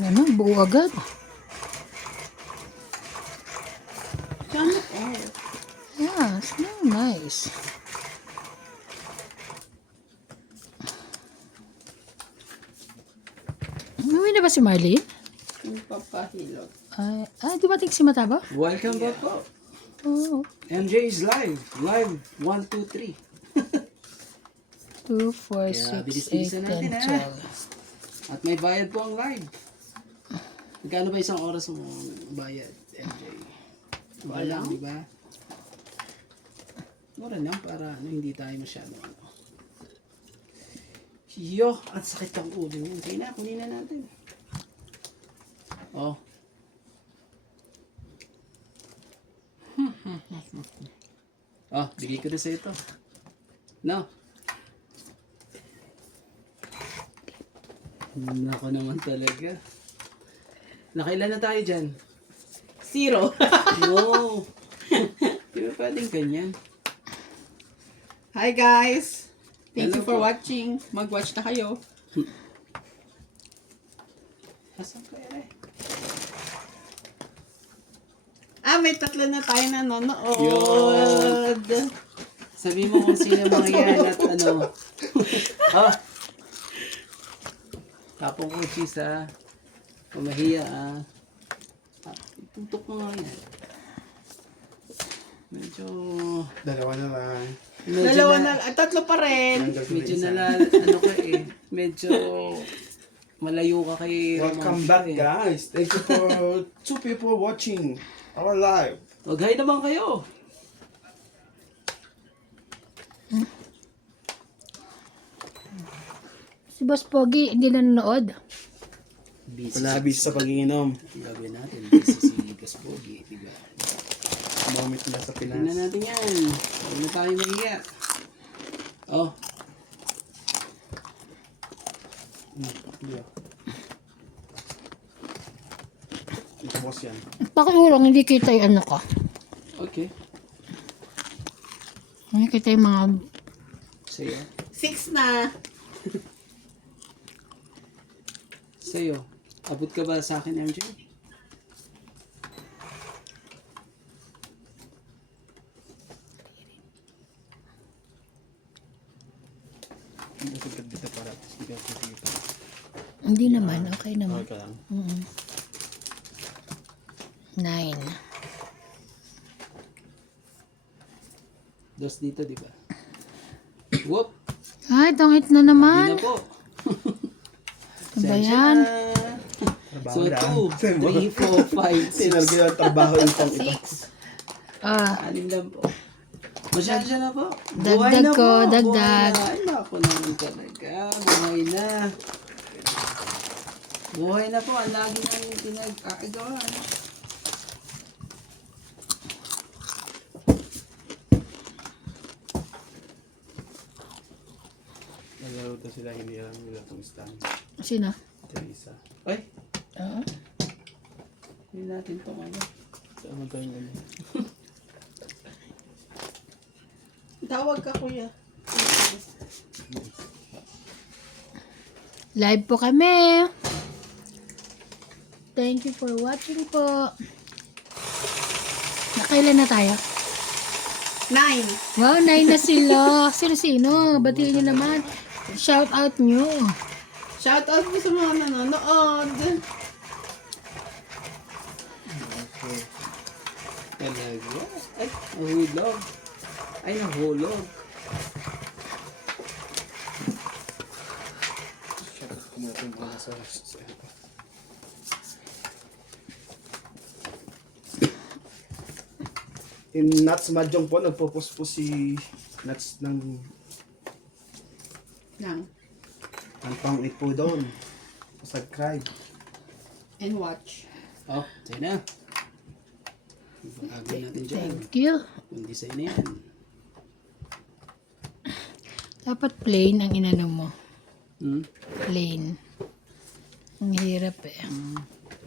Ano, buo agad. Sana all. Yeah, smell nice. Umuwi na ba si Marlene? Yung papahilot. Ay, dumating si Mataba? Welcome back po. Oo. MJ is live. Live 1, 2, 3. 2, 4, Kaya 6, bilis-bilisan 8, natin, 10, 12. At may bayad po ang live. Magkano ba isang oras mo bayad, MJ? Mura lang, di ba? Mura lang para hindi tayo masyado. Yo, ang sakit ang ulo niyan. Kaya na, kunin na natin. Oh. Oh, bigay ko na sa ito. No. Nako naman talaga. Nakailan na tayo dyan? 0. No. Di ba pwedeng ganyan? Hi guys! Thank you Hello for po. watching. Mag-watch na kayo. Asan kaya eh? May 3 na tayo nanonood. Sabi mo kung sino mga yan at ano. Ah! Tapong ko cheese ah. Pamahiya ah. Tutok mo nga yan. Medyo... Dalawa na lang. Dalawa na, 3 pa rin. Medyo ano ka eh. Medyo... Malayo ka kay Welcome Ramon back, eh. guys. Thank you for 2 people watching our live. Mag-hi naman kayo. Si Boss Pogi, hindi nanonood. Busy. Palabis sa pag-iinom. Gagawin natin. Busy si Lucas Pogi. Diba? Moment na sa Tingnan Pinas. natin yan. Huwag na tayo mahiya. Oh. Ito boss yan. Pakiurong, hindi kita yung ano ka. Okay. Hindi kita yung mga... Sa'yo. 6 na. Sa'yo. Abot ka ba sa akin, MJ? Hindi ko dito para. Hindi ko dito. Hindi naman, okay naman. Okay ka lang. 9. Dos dito, di ba? Whoop! Ay, tongit na Hindi naman. na po. Ano ba yan? Trabaho So, lang. 2, 3, 4, 5, 6. Sinarga yung trabaho itong ito. 6. Anim lang po. Masyadya na po. Dagdag Buhay na ko, po. dagdag. Buhay na. Ay, naku naman talaga. Buhay na. Buhay na po. Ang lagi namin pinag-aagawa. Naglalaro to sila, hindi alam nila kung stand. Sino? Teresa. Ay, Oo. hindi natin ito ano. Saan tayo ngayon? Tawag ka kuya. Live po kami. Thank you for watching po. Nakailan na tayo? 9. Wow, 9 na sila. Sino-sino? Batiin nyo naman. Shout out nyo. Shout out po sa mga nanonood. Talaga. Ay, nahulog. Ay, nahulog. Shut up kung natin mga sa... In Nuts Mahjong po, nagpo-post po si Nuts ng Lang. pang-it po doon. Subscribe. And watch. Oh, sa'yo na. Agawin natin dyan. Thank you. Kundi sa'yo na yan. Dapat plain ang inano mo. Hmm? Plain. Ang hirap eh.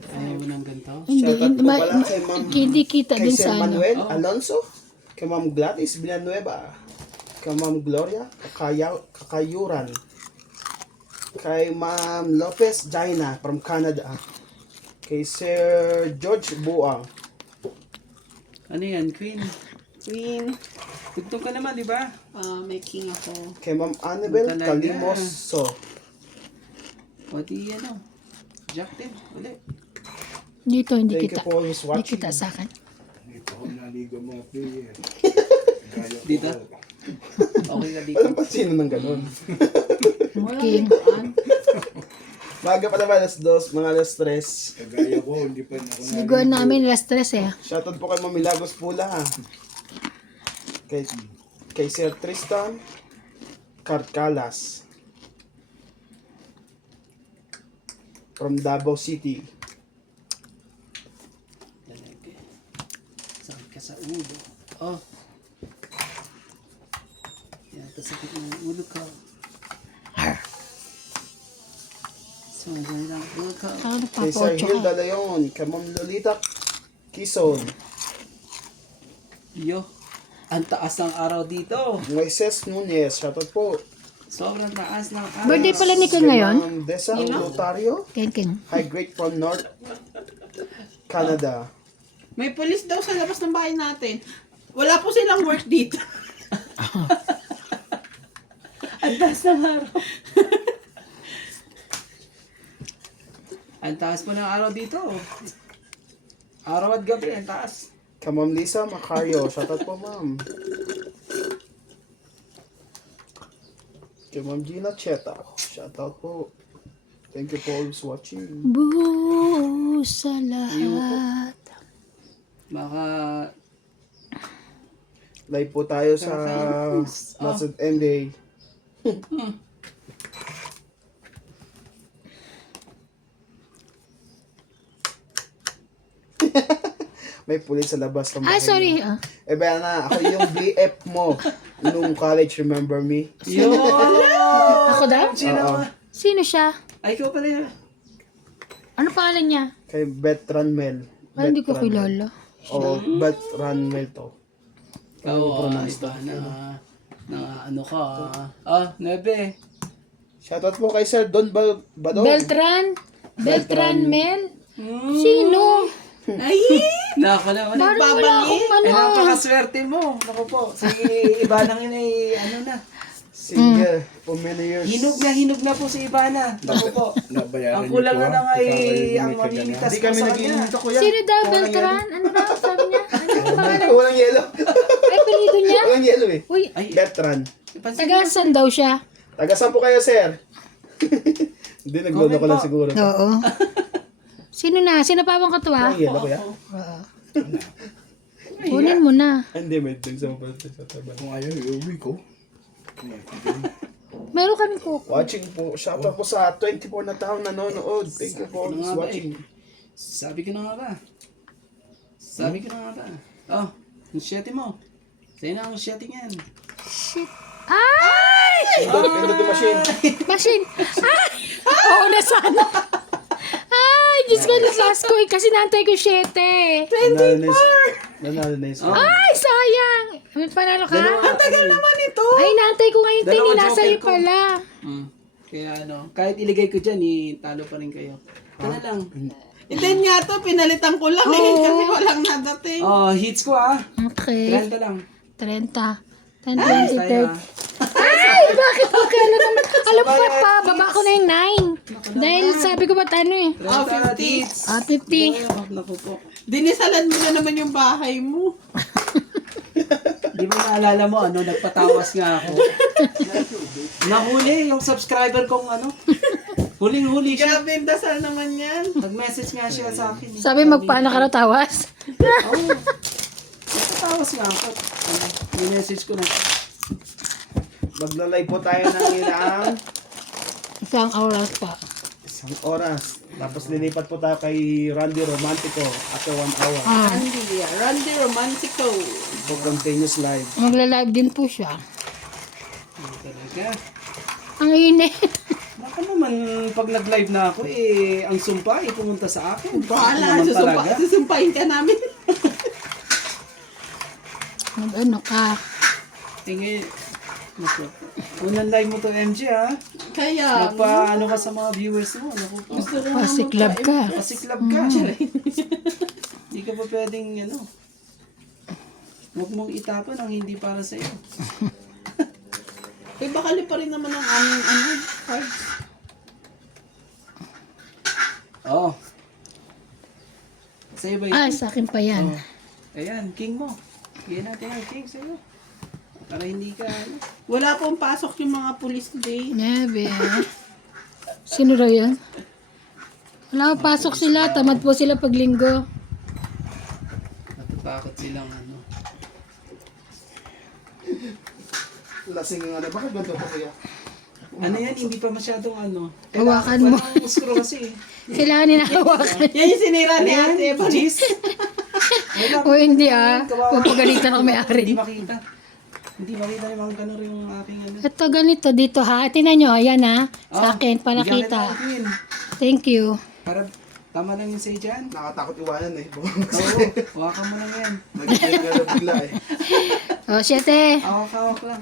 Ayaw mo ng ganito? Hindi, Shoutout po pala kay Ma'am hindi kita kay dun Sir sa ano. Manuel Oh. Alonso, kay Ma'am Gladys Villanueva, kay Ma'am Gloria Kakayuran, kay Ma'am Lopez Jaina from Canada, Kay Sir George Buang. Ano yan, Queen? Queen. Tugtog ka naman, di ba? May king ako. Kay Ma'am Annabel Talaga. Calimoso. Pati ano. Jack din. Ulit. Dito, hindi Thank you kita. for always Hindi watching. kita sa akin. Dito ako naligo mga player. Gaya ko. Dito? Okay ka dito. Walang pansino ng ganun. King. Maga pa naman, alas 2, mga alas 3. Kagaya ko, hindi pa na ako Liguan namin last stress eh. Shoutout po kay Ma'am Milagros Pula ha. Kay Sir Tristan Carcalas from Davao City. Talaga. Sakit ka sa ulo. Oh. Yan, sakit ng ulo ko. Sumagal ng ulo ko. Ano Kay Sir papocho Hilda ka? Leon, kay Ma'am Lolita Kison, Yo, ang taas ng araw dito. Moises Nunez, shoutout po. Sobrang taas ng araw. Birthday pala ni King ngayon? Ma'am Desa Lotario, King. High Grade from North Canada. May police daw sa labas ng bahay natin. Wala po silang work dito. Ang taas ng araw. Ang taas po ng araw dito. Araw at gabi, ang taas. Kay Ma'am Lisa Macario, shoutout po ma'am. Kay Ma'am Gina Cheta, shoutout po. Thank you for always watching. Buo sa lahat. Baka Live po tayo sa Blessed End Day. May pulis sa labas ng Ah, bahay sorry. mo. Eh, Bea ako yung BF mo nung college, remember me? yo! Ako daw? Oo. Sino siya? Ay, ikaw pala yun. Ano pangalan niya? Kay Betran Mel. Ay, hindi ko Betran Mel. kilala. Oo, Betran Mel to. Oo, iba na ano ka. Nebe. Shoutout po kay Sir Don Badong. Beltran Mel? Sino? Ay! Nako naman. Parang wala akong ano. Ay, napakaswerte mo. Naku po. Si Ibana yun ay ano na. Single for many years. Hinog na po si Ibana. Naku po. Nabayaran Ang kulang niyo na po, lang ay ikaw ay ang limited na. mamimitas Hindi po kami sa nag-inom kanya. dito, kuya. Sino daw Walang Beltran? Ano daw sabi niya? Ano yung pangalan? yelo. Walang yelo. Ay, apelido niya? Walang yelo eh. Uy, Ay, Betran. pansin taga saan daw siya? Taga saan po kayo, sir? Hindi, naglolo ko lang siguro. Oo. Sino na? Sinapawang ka to ah? Walang yelo, kuya? Oo. Kunin mo na. Hindi, may dun sa mga sa trabaho. Kung ayaw, iuwi ko. Meron kami cook. Watching po. Shoutout po sa 24 na taong nanonood. Thank you for always watching. Sabi ko na nga ba? Sabi ko na nga ba? Oh, ang shete mo. Sa'yo na ang shete niyan. Shit. Ay! Pindot the machine. Machine! Ay! Oo na sana. Ay, Diyos ko, last ko eh. Kasi naantay ko 7. Nanalo na yung score. Ay, sayang! May panalo ka? Ang tagal naman ito! Ay, naantay ko ngayon. Dalawa Tini, nasa joker iyo ko. pala. Kaya ano, kahit iligay ko dyan, talo pa rin kayo. Ito na lang. Hindi nga to, pinalitan ko lang eh. Kasi walang nadating. Oh, hits ko ah. Okay. 30 lang. 30. 10, Ay, 20, tayo 30. Ay, bakit okay? Ano naman? Alam ko pa, baba ko na yung 9. Dahil sabi ko ba't ano eh? 30 hits. 50. Oh, naku po. Dinisalan mo na naman yung bahay mo. Di ba naalala mo, ano, nagpatawas nga ako. Nahuli yung subscriber kong ano. Huling-huli siya. Grabe yung dasal naman yan. Nag-message nga siya sa akin. Sabi magpaano ka raw tawas? Oo. Nagpatawas nga ako. Ano, message ko na. Magla-live po tayo ng ilang Isang oras pa. isang oras. Tapos lilipat po tayo kay Randy Romantico after 1 hour. Randy Romantico. For continuous live. Magla-live din po siya. Ano talaga? Ang init. Baka naman pag nag-live na ako, ang sumpa, pumunta sa akin. Bahala, Ano naman talaga? susumpahin ka namin. Mag-ano ka? Tingin. Naku. Unang live mo to, MJ, ha? Kaya, Nagpa-ano ka sa mga viewers mo. Naku po. gusto ko Pasiklab ka. Pasiklab ka. Hindi ka pa pwedeng, ano. Huwag mong itapon ang hindi para sa'yo. Eh, bakali pa rin naman ang aming cards. Oo. Sa'yo ba yun? Ah, sa akin pa yan. Oh. Ayan, king mo. Bigyan natin ang king sa'yo. Para hindi ka, ano. Wala pong pasok yung mga pulis today. Nebe. Sino raw yan? Wala, pasok sila. Tamad po sila pag linggo. Natatakot silang, ano. Lasing nga na. Bakit ganito po kaya? Ano yan, hindi pa masyadong, ano. Hawakan mo. Walang screw kasi. Kailangan ninahawakan. Yan yung sinira ni Ano yan? Ate Ebony. Jeez. Wala. O hindi ah. Papagalitan ako may Hindi ari. makita. Hindi makita yung mga ganun yung aking, ano. Ito ganito dito ha. Tinan nyo. Ayan ha. Sa akin. Bigyan Panakita. kita ng queen. Thank you. Para tama lang yung say dyan. Nakatakot iwanan eh. Oo, hawakan mo lang yan. Nag-iinga na bigla eh. O, 7. Hawak lang.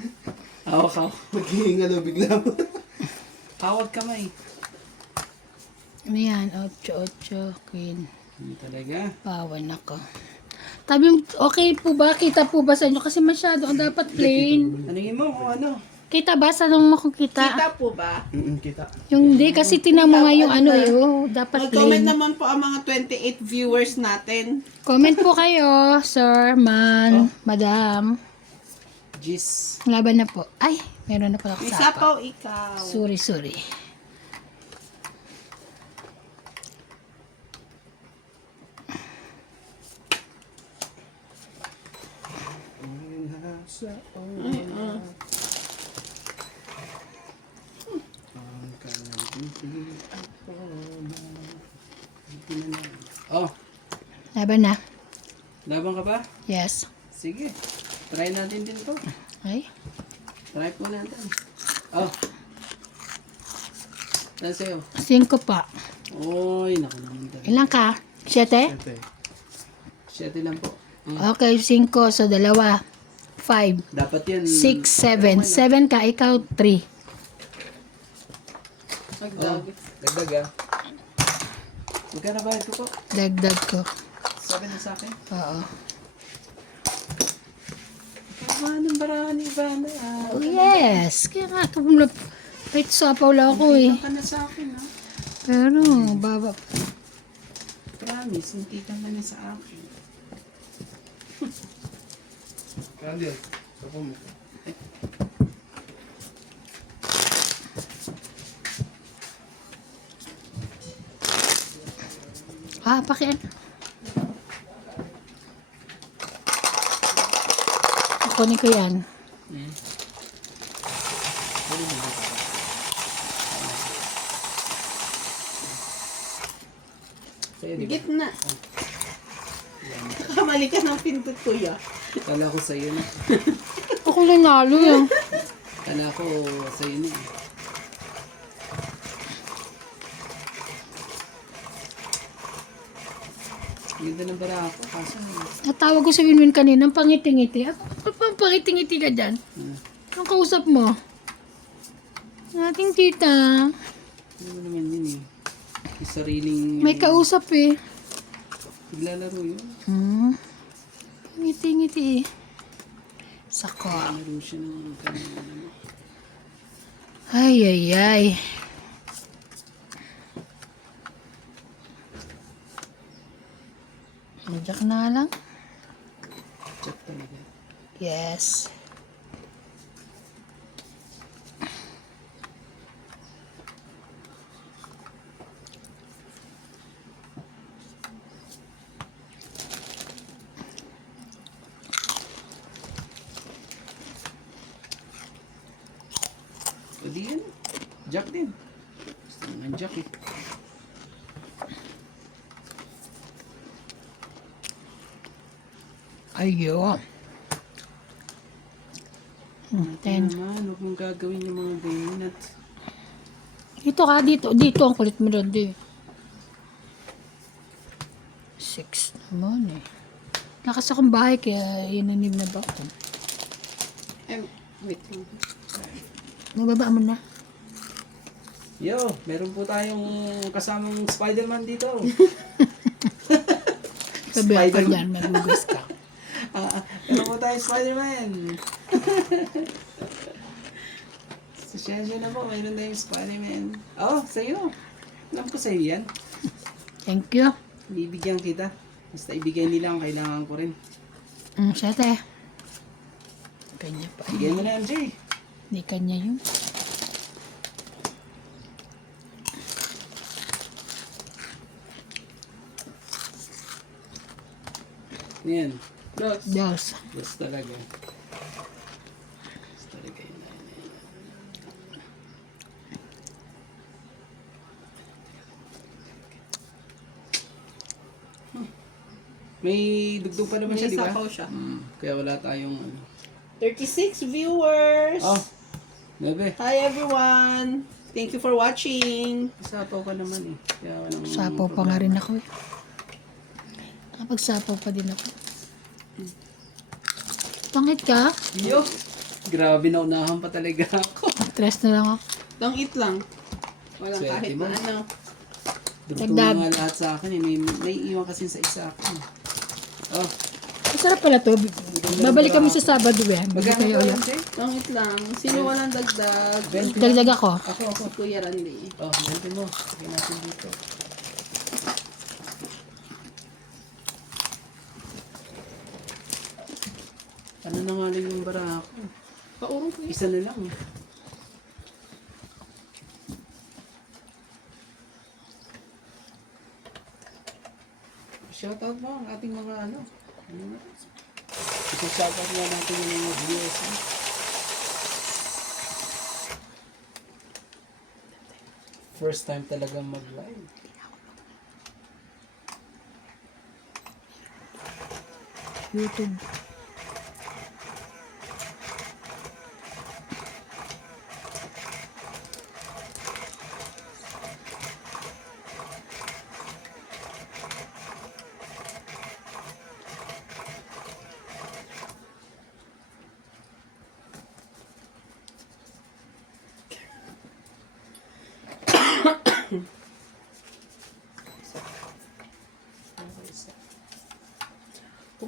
Hawak. Nag-iinga na bigla. Hawag kamay. Ano yan? 8, queen. Hindi talaga. Pawan ako. Tabi, okay po ba? Kita po ba sa inyo? Kasi masyado ang dapat plain. Tanungin mo kung ano. Kita ba? Sa nung makukita? Kita po ba? Kita. Yung hindi. Kasi tinan mo nga yung ano yun. Dapat Mag-comment plain. naman po ang mga 28 viewers natin. Comment po kayo, sir, man, madam. Jeez. Laban na po. Ay, meron na pala ako Isa sa po ikaw. Sorry. Oh, Laban na. laban ka ba? Yes. Sige. Try natin din to. Ay. Try po natin. Oh. Saan sa'yo? 5 pa. Oy, naku naman talaga. Ilan ka? 7? 7 lang po. Okay, 5. So, 2. 5. Dapat yan. 6, 7. 7 ka, ikaw 3. Oh, dagdag ah. Magkano bayad ko po? Dagdag ko. 7 na sa akin. Oo. Tama ng barahan ni Ivana. Oh, yes. Kaya nga, kapag wait, sapaw lang ako eh. Ka na sa akin ha. Pero, baba. Promise, hindi ka na sa akin. Candle. Sapo mo. Ah, pakian. Kunin ko yan. Sa'yo, di ba? Higit na. Kamali ka ng pinto, kuya. Kala ko sa'yo na. Ako nanalo eh. Kala ko sa'yo na eh. Ganda ng bara ako. Kaso, Natawag ko si Winwin kanina, ang pangiti-ngiti. Ako pang pangiti-ngiti ka dyan. Ang kausap mo? Ating tita. ano mo naman yun eh. Yung sariling... May kausap eh. Naglalaro yun. Ngiti-ngiti eh. Sako. Naglalaro siya ng kanina. Ay. Madyak na lang. Check talaga. Yes. O di yan. Jack din. Gusto mo ng Jack eh. Ayun. 10. Naman, huwag mong gagawin yung mga ganyan at Dito ka, dito ang kulit mo doon. 6 naman eh. Lakas akong bahay kaya inanim na ba ako? wait. Nababa mo na. Yo, meron po tayong kasamang Spider-Man dito. Sabi ako Spider-Man. dyan, magugas ka. Meron po tayong Spider-Man. Sasensya na po, meron tayong Spider-Man. Oh, sa'yo. Alam ko sa'yo yan. Thank you. Bibigyan kita. Basta ibigay nila ang kailangan ko rin. Siyete. Kanya pa. Bigyan mo na, MJ. Hindi kanya yun. Yan. Dos. Dos. Yes talaga. Yes talaga yun. May dugtong pa naman May siya, di ba? sapaw siya. Kaya wala tayong ano. 36 viewers. Oh, bebe. Hi everyone. Thank you for watching. Sapaw ka naman eh. Kaya walang Sapaw pa nga rin ako eh. Nakapagsapaw pa din ako. Pangit ka? Yo! Grabe na unahan pa talaga ako. Stress na lang ako. Langit lang. Walang Swerte kahit mo. na ano. Dugtong Dagdag. na nga lahat sa akin eh. May iwan kasi sa isa akin. Oh, Masarap pala to. Babalik kami sa Sabado eh. Bili magkano kayo po, ulit. MJ? Langit lang. Sino walang dagdag? 20. Dagdag ako. Ako. Kuya Randy. Oh, 20 mo. Sige natin dito. Ano na nga lang yung bara ako? Paurong ko Isa na lang. Shoutout mo ang ating mga ano. Shoutout nga natin yung mga viewers. First time talaga mag-live. YouTube.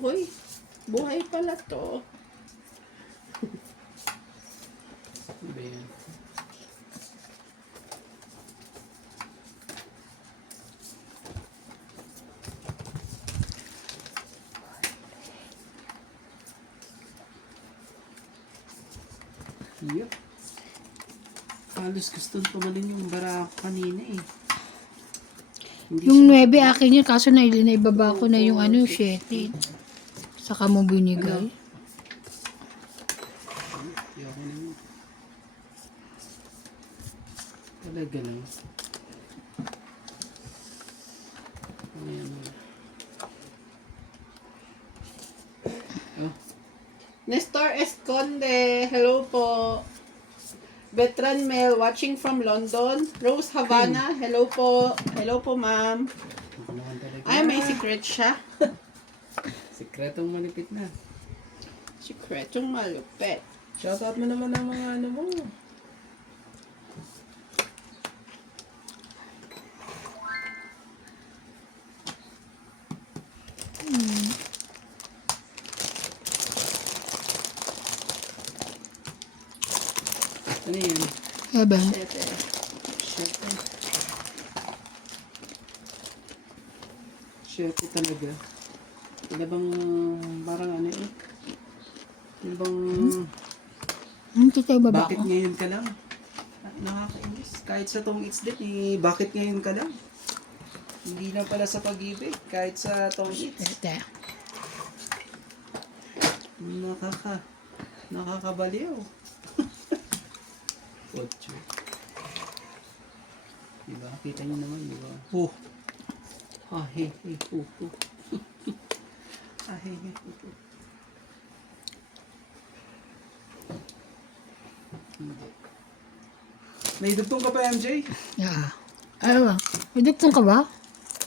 Uy, buhay pala to. Ano ba yan? Yup. Halos gusto tumalin yung bara ko kanina eh. Hindi Yung siya- 9 akin yun, kaso naibaba ko na yung ano, 7. Saka mo binigay. Ayoko na yun. Talaga lang. Ayan. Oh, Nestor Esconde, hello po. Veteran Mel, watching from London. Rose Havana, hello po. Hello po, ma'am. ako naman talaga. Ay, may secret siya. Sikretong malipit na. Secretong malupit. Shoutout mo naman ang mga ano mo. Ano yan? Eban. Siyete. Siyete talaga. Ano bang parang ano eh? Ano bang Tita, ibaba bakit ko. ngayon ka lang? Nakakainis. Kahit sa tong it's din eh, bakit ngayon ka lang? Hindi lang pala sa pag-ibig, kahit sa tong it's. Tete. Nakakabaliw. Kotse. Diba? Kita niyo naman, diba? Ah, hey, ah, hey, Hindi. May dugtong ka pa, MJ? Yeah. Ano ba? May duktong ka ba?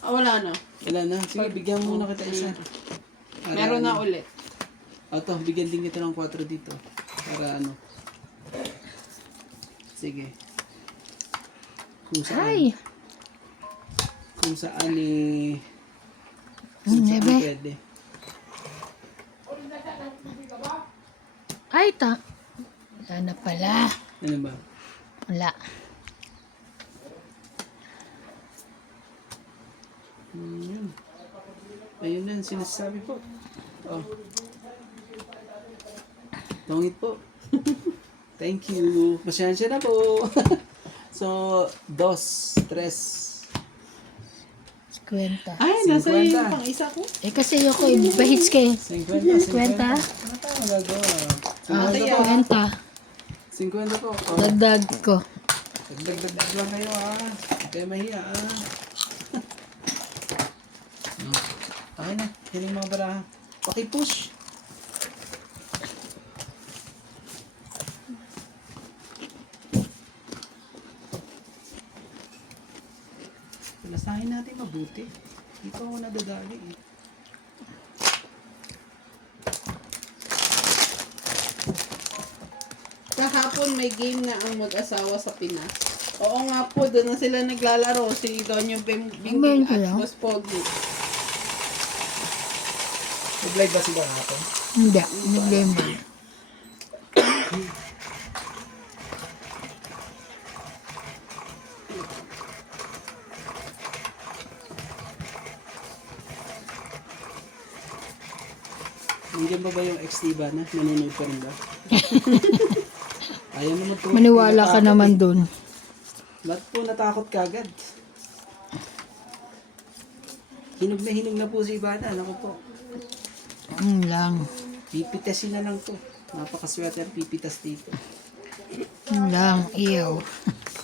Ah, wala na. Wala na. Sige, bigyan mo na kita isa. Meron na ulit. Ito, bigyan din kita ng 4 dito. Para ano. Sige. Kung saan. Ay. Kung saan eh. Kung saan Nebe. pwede. Ay, wala na pala. Ano ba? Wala. Yun. Ayun na, sinasabi po. Oh. Tungit po. Thank you. Pasensya na po. So, 2, 3. Kwenta. Ay, nasa 50. yung pang isa ko. Eh kasi ako yung bahits kayo. 50. Kwenta. Ano tayo magagawa? Ah, 50 po. kwenta. 50 po. Oh. Dagdag ko. Dagdag lang kayo Kaya mahiya Okay na. Yan yung mga baraha. Paki-push. Lasahin natin mabuti. Dito ako nadadali eh. Kahapon may game na ang mag-asawa sa Pinas. Oo nga po, doon na sila naglalaro. Si Donyo Bingbing Meron at pala? Boss Pogi. Nag-live ba sila natin? Hindi. Nag-game ba? Nandiyan ba yung XT ba na? Nanonood ka rin ba? Ayaw naman to. Maniwala ka Natakot naman eh. dun. Ba't po natakot ka agad? Hinog na po si Ivana. Ano po? Lang. Pipitasin na lang to. Napakaswerte ang pipitas dito. Lang. Ew.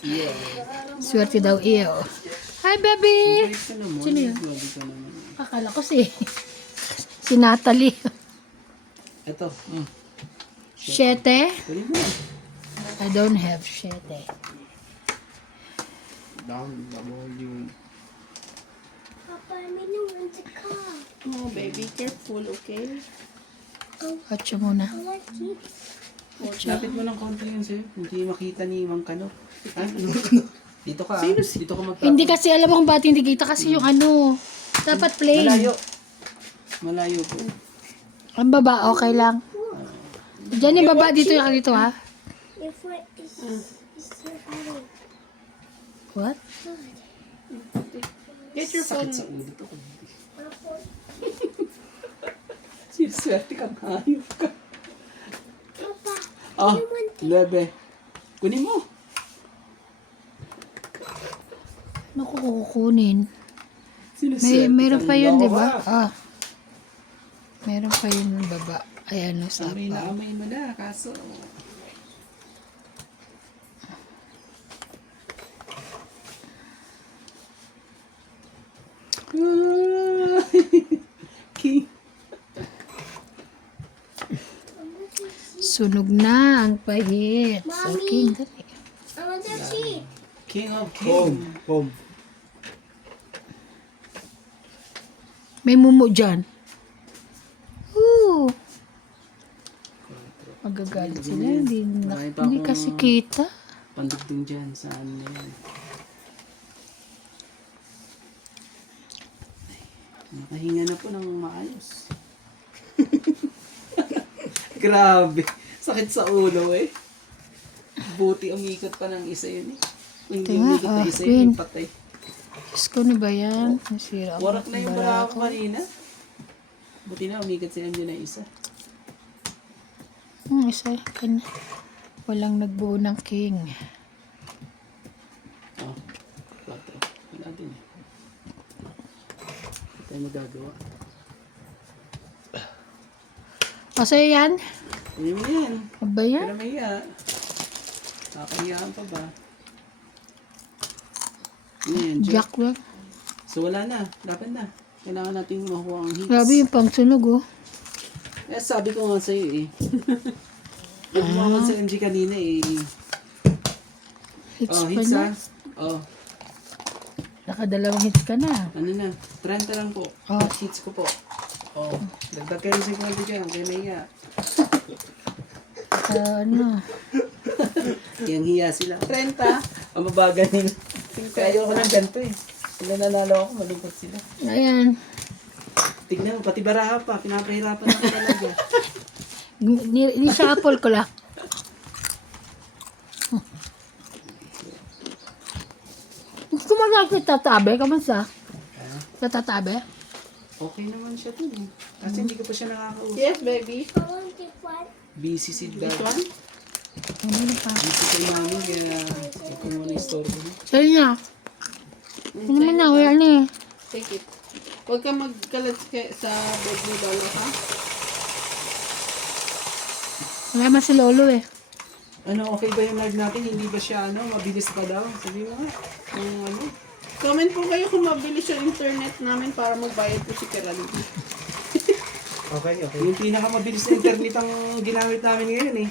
Yeah. Swerte daw ew. Hi, baby! Balik ka naman. Sino yun? Grabe ka naman. Akala ko si Natalie. Ito. 7. Tuloy mo. I don't have 7. Down the volume. Papa, I mean, no one's a car. Oh, baby, careful, okay? Atcha muna. I like it. Lapit mo ng konti yun sa'yo. Hindi makita ni Mang Kano. Ha? Dito ka. Dito ka magtapos. Hindi kasi alam mo kung ba't hindi kita kasi yung ano. Dapat plain. Malayo. Malayo po. Ang baba, okay lang. Diyan yung baba, dito yung dito ha. Your foot is so heavy. What? Get your phone. Sakit sa ulo to. My foot. Siniswerte kang hayop ka. Papa, Ah, lebe. Kunin mo. Ano ko kukunin? Siniswerte Meron kang pa yun, di loko ba? ka. Meron pa yun yung baba. Ayan, no, sa Amay na pa. amay mo na, kaso. King. Sunog na ang pahit. Okay, dali. I want that sheet. King of Home. King. Home. May mumu dyan. Ooh. Magagalit sila. Hindi kasi kita. Pandugtong dyan, saan na yan. Nakahinga na po ng maayos. Grabe. Sakit sa ulo eh. Buti umikot pa ng isa yun eh. Kung hindi Tinga, umikot na isa Queen. yun, patay. Diyos ko na ba yan? Nasira ako. Warak na yung bara ko kanina. Buti na umikot si MJ na isa. Isa. Kanya. Walang nagbuo ng king. Oh, 4. Wala din eh. Hindi tayo magagawa. O, sa'yo yan? Hindi mo na yan. Aba yan? Pero may iya. Nakakahiyaan pa ba? Ano yan, Jack? Jack lang. So wala na. Dapat na. Kailangan natin makuha ang hits. Grabe yung pangsunog oh. Eh, sabi ko nga sa'yo eh. Nagmamag sa MG kanina eh. Hits Oh, pa hits na. ah. Oh, Nakadalawang hits ka na. ano na. 30 lang po. Oh. Hits ko po. Oh, dagdag kayo sa kwento dyan. Kaya may iya. Ano? Yung hiya sila. 30. Ang mabagal nila. Kaya ayoko ng ganito eh. Sila nanalo ako, malungkot sila. Ayan. Tignan mo, pati baraha pa. Pinapahirapan ako talaga. Ni shuffle ko lang. Gusto mo na tatabi? Kamusta? Tatabi? Okay naman siya dun eh. Kasi hindi ko pa siya nakakausap. Yes, baby. I want this one. Busy si dad. This one? Ano pa? Busy kay mami, kaya huwag ko muna istorbo na. Sa'yo na. Ano naman na? Wala na eh. Take it. Huwag ka magkalat sa bed ni Lolo, ha? Wala man si Lolo eh. Ano, okay ba yung live natin? Hindi ba siya, mabilis pa daw? Sabi mo nga. Kung ano. Comment po kayo kung mabilis yung internet namin para magbayad po si Keralini. Okay, okay. Yung pinakamabilis na internet ang ginamit namin ngayon eh.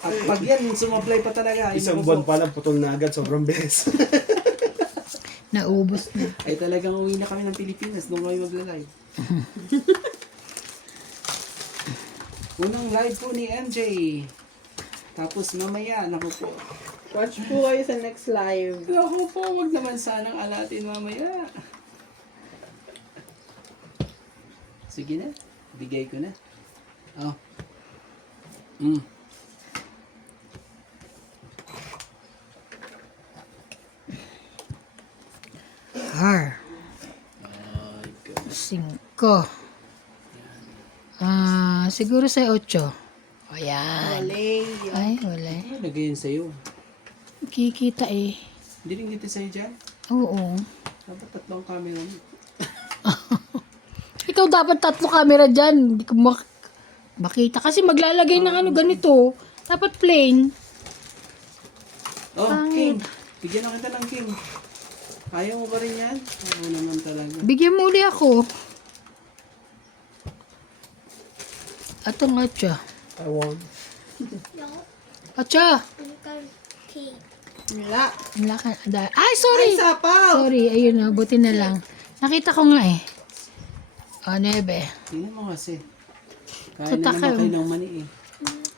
At pag yan, sumablay pa talaga. Isang buwan pa lang, putol na agad. Sobrang bilis. Naubos na. Ay talagang uwi na kami ng Pilipinas. Doon kami magla-live. Unang live po ni MJ. Tapos mamaya, naku po. Watch po kayo sa next live. Naku po, wag naman sanang alatin mamaya. Sige na, bigay ko na. Oh. Har. Ay, God. 5. Siguro sa 8. Ayan. Malay. Ay, wala eh. Ano lagay yun sa'yo? Kikita eh. Hindi rin kita sa'yo dyan? Oo. Dapat tatlong camera mo. Ikaw dapat 3 camera dyan. Hindi ko makita. Kasi maglalagay ng ano ganito. Dapat plain. Oh, Pangit. King. Bigyan na kita ng King. Ayaw mo ba rin yan? Oo naman talaga. Bigyan mo uli ako. Atong atcha. I won. No, Atcha. I'm going tea. Wala. Wala ka. Ay, Ay, sorry. sapaw! Sorry. Ayun na. Buti na lang. Nakita ko nga eh. O, nebe. Tingnan mo kasi. Kaya na Tutaka naman kayo yun. ng mani eh.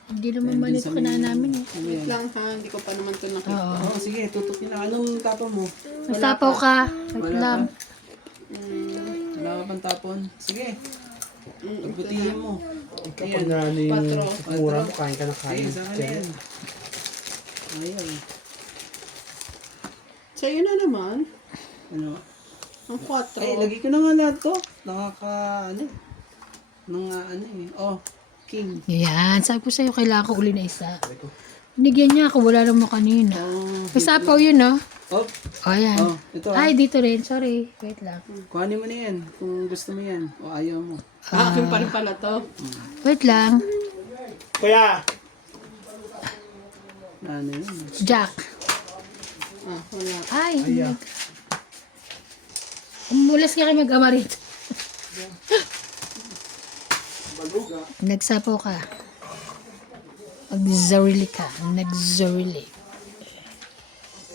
Hindi naman Nandun manito sa ko na may- namin eh. Ano yan? Lang ha, hindi ko pa naman ito nakita. Oo. Oo, sige, tutok nyo na. Anong tapon mo? Nasapaw ka. Wait Wala lang. pa. Wala ka pang tapon. Sige, Ito pagbutihin mo. Kapag nga ano yung Patro. mura mo, kain ka na Sige, kain. sa akin na yan. Ayaw. Sa'yo na naman. Ano? Ang 4. Ay, lagi ko na nga lahat to. Ano eh. Oh, King. Yan. Sabi ko sa'yo, kailangan ko uli na isa. Binigyan niya ako. Wala naman kanina. Oh, May sapaw yun, no? oh, O, yan. oh, ito ah. Ay, dito rin. Sorry. Wait lang. Kuhanin mo na yan kung gusto mo yan. O ayaw mo. Akin pa rin pala to. Wait lang. Kuya! Ano yun? Jack. Wala. Ay. Umulas ka kayo mag-ama rito. Nagsapaw ka. Nagzarili ka. Nagzarili.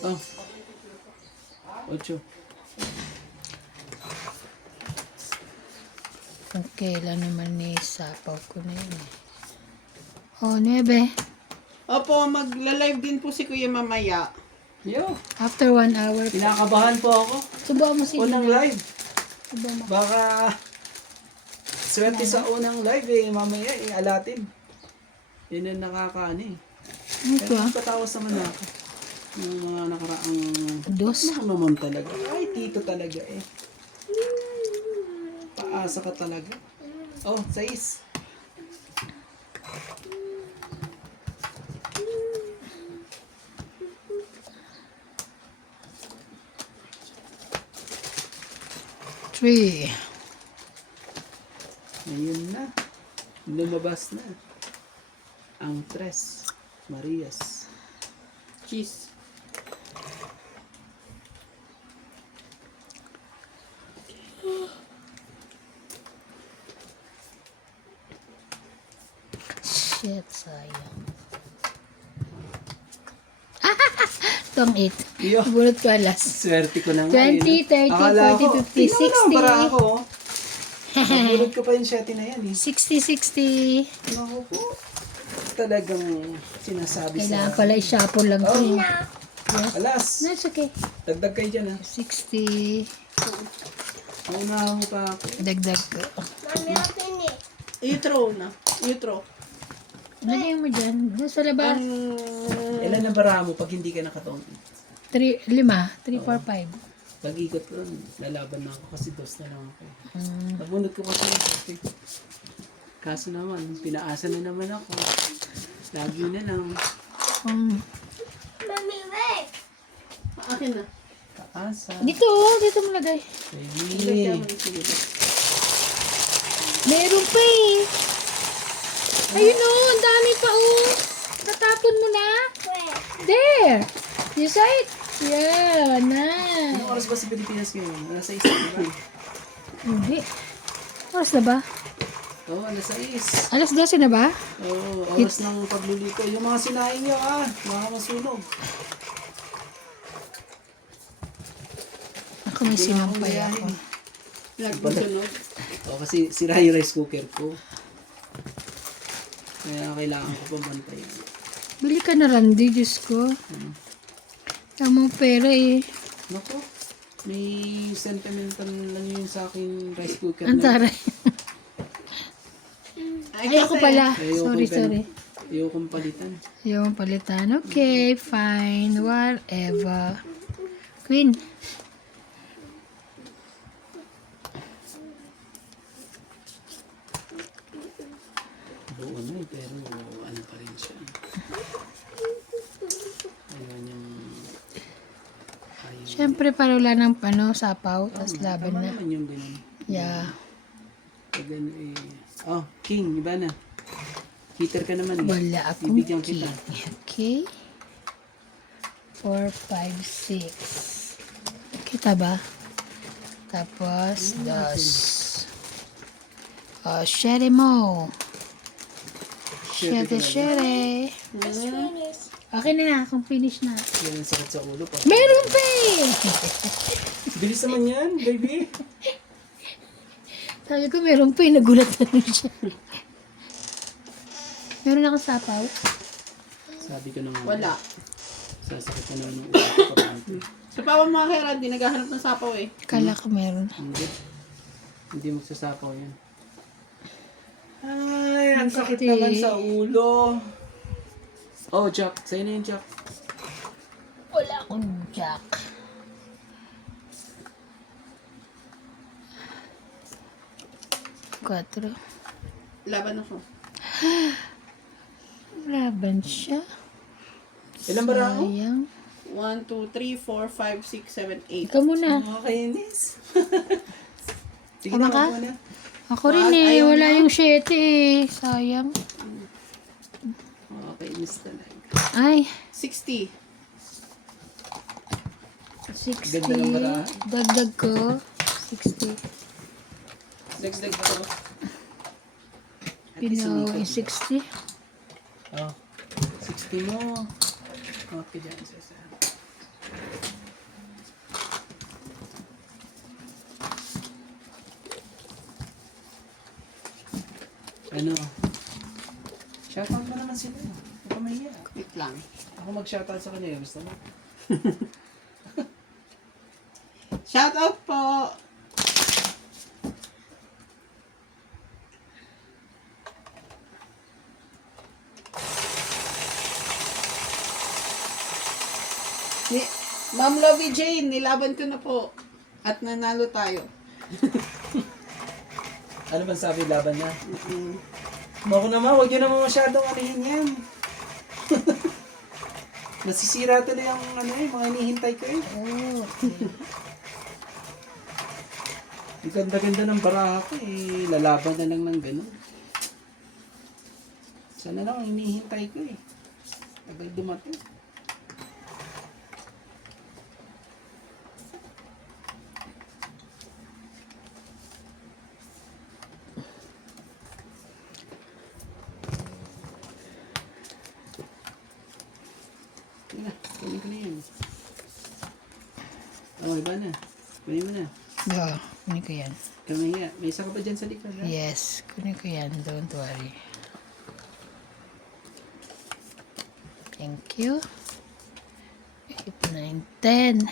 Oh. 8. Okay lang naman ni sapaw ko na yun eh. Oh, 9. Opo, magla-live din po si Kuya mamaya. Yo, After 1 hour. kinakabahan po ako. Subuhan mo si Unang live. Subuhan mo. Baka swerte sa unang live eh. Mamaya alatin. Yun ang nakakaano eh. Ito Kaya ah. patawas naman ako. Yung mga nakaraang... Dos. Naman talaga. Ay, tito talaga eh. Paasa ka talaga. Oh, 6. Three. Ayun na. Lumabas na. Ang 3. Marias. Cheese. Shit, sayang. Tong 8. Iyo. Bulot ko alas. Swerte ko na nga. 20, 30, 40, 50, 60. Para ako. Oh. Nabulot ko pa yung 7 na yan eh. 60, 60. Naku po. talagang sinasabi Kailangan sa... pala i-shuffle lang to. eh. Alas! That's okay. Dagdag kayo dyan ha. 60. Maunahan mo pa ako. Dagdag ko. Mommy, open it. You throw na. You throw. Lagay mo dyan. Doon sa labas. Ilan na bara mo pag hindi ka nakatong? 5. 3, 4, 5. Pag-ikot ko, lalaban na ako kasi dos na lang ako. Pabunod ko kasi ng topic. Kaso naman, pinaasa na naman ako. Lagi na lang. Mommy, wait. Akin na. Kaasa. Dito mo lagay. Baby. Meron pa eh. Ayun o, ang dami pa oh. Natapon mo na. Wait. There. You saw it? Yeah, Anong nice. oras ba sa Pilipinas ngayon? Nasa isa, di ba? Hindi. Oras na ba? Oo, nasa is. Alas 12 na ba? Oo, oras ng pagluluto. Yung mga sinain nyo mga masunog. Ako may sinampay ako. Nagsunog. Oo, kasi sira yung rice cooker ko. Kaya kailangan ko pambantayan. Bili ka na Randy, Diyos ko. Tama pera eh. Naku, may sentimental lang yun sa akin rice cooker Ang na. taray. Ay, ako pala. Sorry. Ayokong palitan. Yung palitan. Okay, fine. Whatever. Queen. Buo na eh, pero ano pa rin siya. Ayun yung... Ayun. Siyempre, para wala ng sapaw. Tapos laban Tama na. naman yung ganun. Yeah. Pag ano eh... Oh, King, iba na. Heater ka naman eh. Wala akong Bibigyan key. kita. Okay. 4, 5, 6. Kita ba? Tapos, dos. Oh, shere mo. Shere. Let's finish. Okay na kung finish na. Yan ang sakit sa ulo pa. Meron pa eh! Bilis naman yan, baby. Sabi ko meron pa eh. Nagulat na rin siya. Meron akong sapaw. Sabi ko naman. Wala. Sasakit na naman ng ulo ko parante. Sa pawa mga kay Randy, naghahanap ng sapaw eh. Kala ko meron. Hindi. Hindi magsasapaw yan. Ay, ang sakit Sakit. naman sa ulo. Oh, Jack. Sa'yo na yung Jack. Wala akong jack. Quatro. Laban ako. Laban siya. Ilan ba raw? Sayang. 1, 2, 3, 4, 5, 6, 7, 8. Ikaw muna. Nakakainis. Sige Tama na, ka? wag mo na. Ako rin eh. Ayaw Wala niya. yung 7 eh. Sayang. Nakakainis talaga. Ay. 60. 60. Ganda ng barahan. Dagdag ko. 60. Next ba ito? Pinaw yung 60. Oh. 60 mo. Okay dyan, Cesar. Ano? Shoutout mo naman sila. Huwag ka mahiya. Wait lang. Ako mag-shoutout sa kanya. Gusto mo? Shout out po. Ni Ma'am Lovey Jane, nilaban ko na po. At nanalo tayo. Ano bang sabi laban niya? Ako naman, huwag yun naman masyadong anihin yan. Nasisira tuloy ang mga hinihintay ko eh. Oh. Ang ganda-ganda ng baraha ko eh. Lalaban na lang ng gano'n. Sana lang ang hinihintay ko eh. Tagal dumating. Sige na, kunin ko na yan. Oh, iba na. Kunin mo na. Yeah, kunin ko yan. Kamaya, may isa ka pa dyan sa likod ha? Yes, kunin ko yan. Don't worry. Thank you. 8, 9, 10.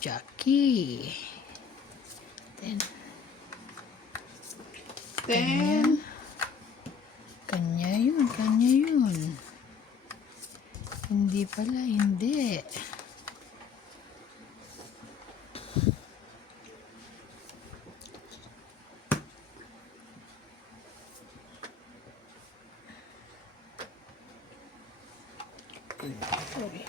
Jackie. 10. 10. Kanya yun. Hindi pala, hindi. Sorry.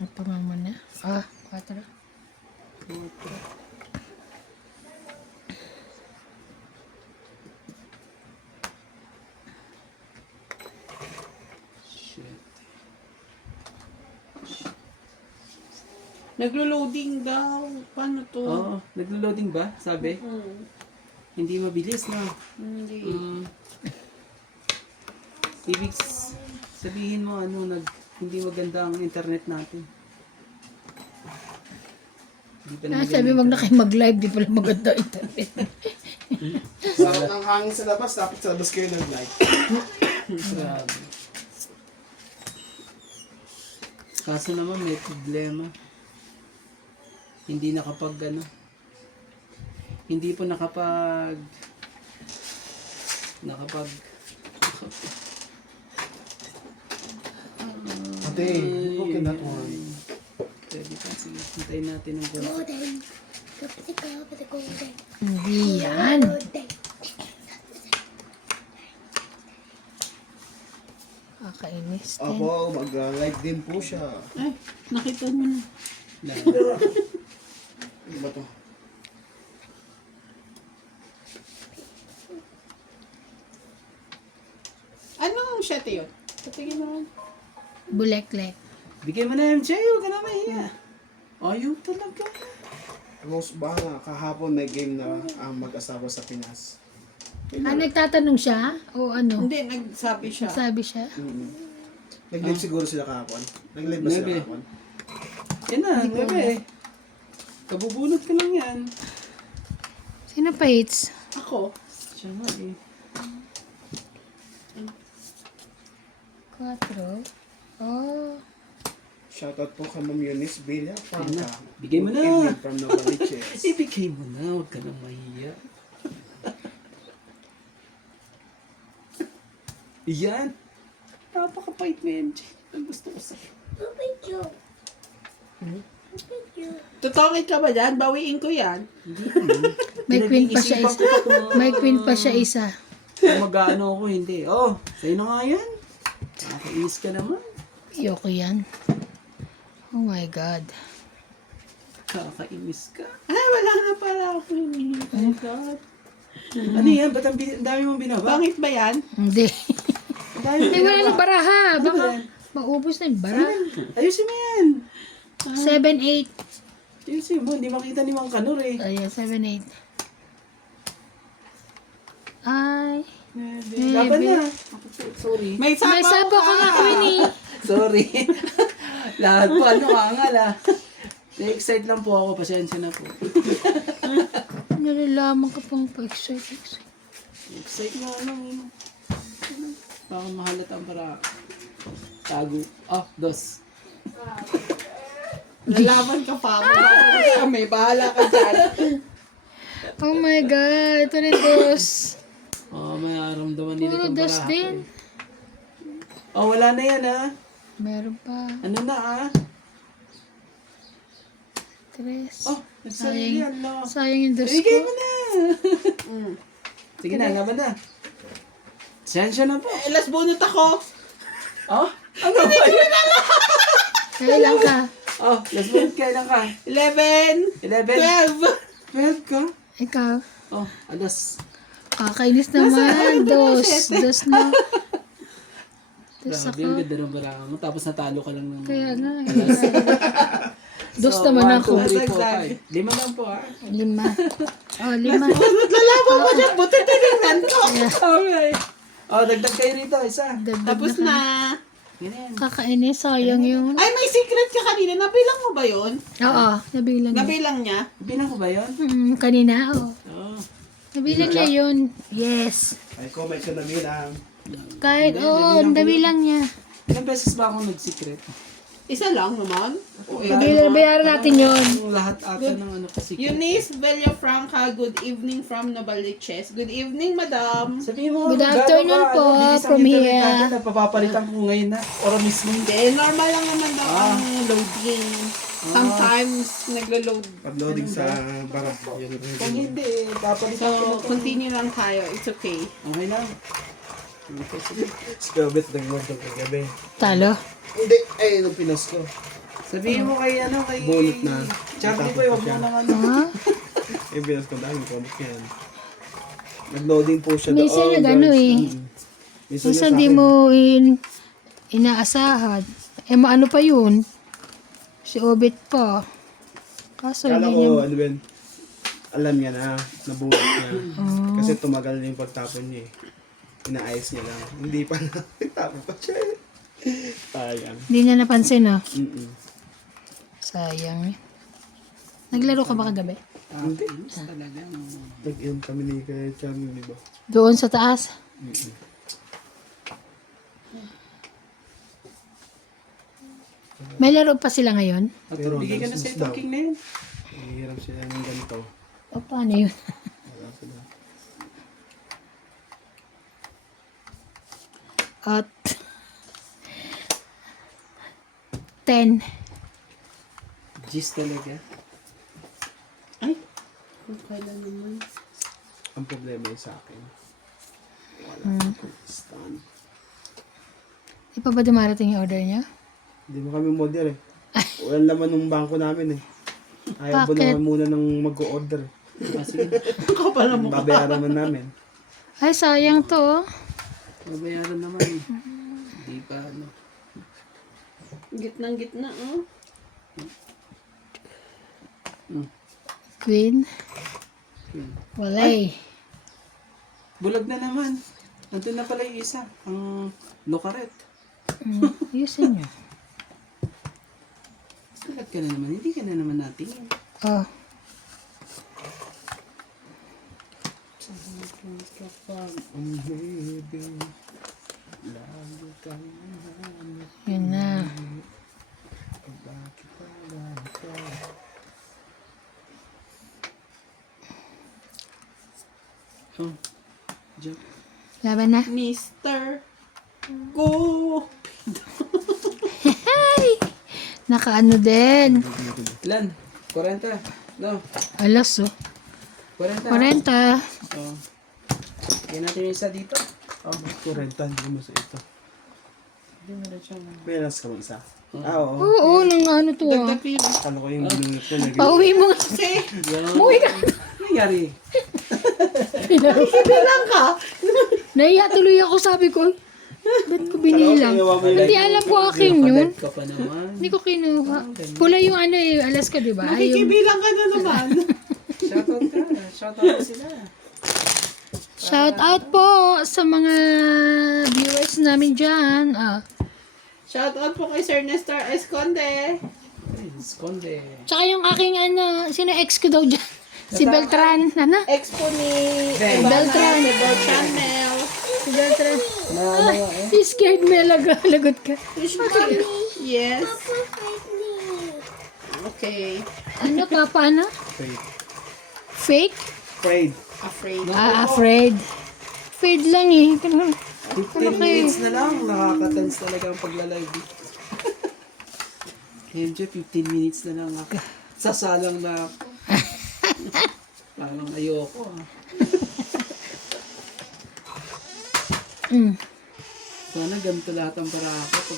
Ito nga muna. 4. Shit. Naglo-loading daw. Paano to? Oo, naglo-loading ba? Sabi? Hindi mabilis na. Hindi. Ibig sabihin mo hindi maganda ang internet natin. Hindi pa na Sabi wag na kayo mag-live, di pala maganda internet. Sarap ng hangin sa labas, dapat sa labas kayo nag-light. Grabe. Kaso naman may problema. Hindi po nakapag Ate, look at that one. Pwede pa. Sige, hintayin natin ang gano'n. Golden. Go the golden. Hindi yan. Golden. Kakainis din. Apo, mag-live din po siya. Ay, nakita mo na. Ano ba to? Anong shot yun? Patigin naman. Buleklek. Bigay mo na MJ, huwag ka na mahiya. Ayaw talaga. Rose, baka kahapon may game na ang mag-asawa sa Pinas. Nagtatanong siya? O ano? Hindi, nagsabi siya. Sabi siya? Nag-live siguro sila kahapon. Nag-live ba sila Maybe. kahapon? Yan na, bebe. Kabubunot ka lang yan. Sino pa hits? Ako. Siya nga eh. 4. Oh. Shoutout po kay Ma'am Eunice Villa. Ayun na. Bigay mo na. Good evening from Novaliches. Ibigay mo na, huwag ka nang mahiya. Yan. Napakapait mo, MJ. Ang gusto ko sa'yo. Thank you. Tutongit ka ba dyan? Bawiin ko yan. May queen pa siya isa. May queen pa siya isa. Kung mag-ano ako, hindi. Oh, sa'yo na nga yan. Nakakainis ka naman. Ayoko yan. Oh my God. Kakainis ka. Ay, wala na para ako hinihingi. Oh God. Ano yan? Ba't ang dami mong binaba? Bangit ba yan? Hindi. Ang dami mong Ay, wala binaba. nang baraha. Baka yan? maubos na yung bara. Ayusin mo yan. 7, 8. Ayusin mo. Hindi makita ni Mang Kanor eh. Ayan, 7, 8. Ay. Laban na. Sorry. May May sapo ka nga, Queenie. Sorry. Lahat po, ano kaangal ah. Na-excite lang po ako. Pasensya na po. Nalalaman ka pang pa-excite. Excite na lang. Baka mahalata ang para tago. Ah, dos. Lalaban ka pa ako. May bahala ka dyan. Oh my God. Ito na dos. Oh, may aramdaman nila Puro itong dos baraha. din. Oh, wala na yan ah. Meron pa. Ano na ah? 3. Oh, nagsarili yan no. Sayang yung dos Ibigay ko. mo na. Sige na, laban na. Sensya na po. Eh, last bunot ako. Oh, ano ba yun? Kailan ka? Oh, last month kailan ka? 11. 11? 12 ka? Ikaw. Oh, alas. Kakainis naman. Dos. Dos na. Dos Grabe, ang ganda ng barang mo. Tapos natalo ka lang ng... Kaya nga. Dos So, naman 1, ako. 2, 3, 4, 5. 5 lang po ha. 5. Oh, 5. Lalaban ko dyan, buti tinignan ko. Okay. Oh, dagdag kayo rito, isa. Tapos na. Ganyan. Kakainis, sayang yun. Ay, may secret ka kanina. Nabilang mo ba yun? Oo, nabilang niya. Nabilang niya? Bilang ko ba yun? Kanina, oo. Oo. Nabilang niya yun. Yes. Ay ko, may ka nabilang. Kahit, oo, nabilang niya. Ilang beses ba ako nag-secret? Isa lang naman. Bayaran natin yun. Yung lahat ata ng ano kasi. Eunice Villafranca, good evening from Novaliches. Good evening, madam. Sabihin mo, Good gaano afternoon ka, po, bilis ang from internet here. natin, napapapalitan ko ngayon na. Or mismo. Hindi, normal lang naman daw ang loading. Sometimes, naglo-load. Uploading sa bara. Kung hindi, papalitan ko na So, to. continue lang tayo. It's okay. Okay lang. Skabit nag-word ng kagabi. Talo. Hindi, ay, nung pinas ko. Sabihin mo kay ano, kay... Bunot na. Charlie Boy, huwag mo nang ano. Ha? Eh, pinas ko dahil kamot yan. Nag-loading po siya Minsan doon, nag-ano guys. eh. Minsan Minsan niya di sa akin. mo inaasahan. Eh, maano pa yun? Si Obit pa. Kaso Kala hindi ko, niya... ano Ben, alam niya na, nabuhat niya. Kasi tumagal na yung pagtapon niya eh. Inaayos niya lang. Hindi pa na, nagtapon pa siya eh. Sayang. Hindi niya napansin, ah. Mm-mm. Sayang. Naglaro ka ba kagabi? Hindi. Talaga. Nag-inom kami ni kay Charlie, di ba? Doon sa taas? May laro pa sila ngayon? At Pero bigay ka na sa nonsense itong daw. king na yun. Hihirap sila ng ganito. O, paano yun? Wala sila. At 10. Gis talaga. Ay, kailan naman. Ang problema ay sa akin. Wala akong stand. Di pa ba dumarating yung order niya? Hindi mo kami model eh. Walang laman ng bangko namin eh. Ayaw po Bakit? naman muna ng mag-o-order. Ah, sige. Kapal mo. Babayaran man namin. Ay, sayang to. Oh. Mabayaran naman. Hindi pa ano. Gitnang gitna, oh. Queen. Wala eh. Bulag na naman. Nandun na pala yung isa. Ang lokaret. Ayusin niyo. Bulag ka na naman. Hindi ka na naman natin. Oh. Yun na. Oh. Diyan. Laban na. Mr. Go! Nakaano din. Ilan? 40? No. Alas oh. 40. 40. Oh. Kaya natin yung isa dito. Oh. 40, hindi mo sa ito. Hindi mo na siya. Pinas ka mo isa. Ah, oo. Oo, nang ano to ah. Dagdag yun. Kala ko yung binunot ko. Pauwi mo nga. Kasi, Umuwi ka. Nangyari. bilang ka. Naiya tuloy ako, sabi ko. Ba't ko binilang? Hindi alam ko akin yun. Nakalag ka pa naman. Hindi ko kinuha. Pula yung ano eh, alas ko, di ba? Ay, yung Nakikibilang ka na naman. Shoutout ka. Shoutout sila. shout out po sa mga viewers namin dyan. Ah. Shout out po kay Sir Nestor Esconde. Ay, Esconde. Tsaka yung aking ano, sino ex ko daw dyan? Si Beltran. Ano? Expo ni Ben. Beltran. Si Beltran Mel. Si Beltran. Na ano nga eh. You scared me, lagot ka. Yes. Fight me. Okay. Ano, papa, ano? Fake. Fake? Afraid. Afraid. Afraid. Afraid lang eh. 15 minutes na lang. Nakaka-tense talaga ang pagla-live. MJ, 15 minutes na lang ako. Sasalang na ako. Parang ayoko ah. Sana ganito lahat ang para ako.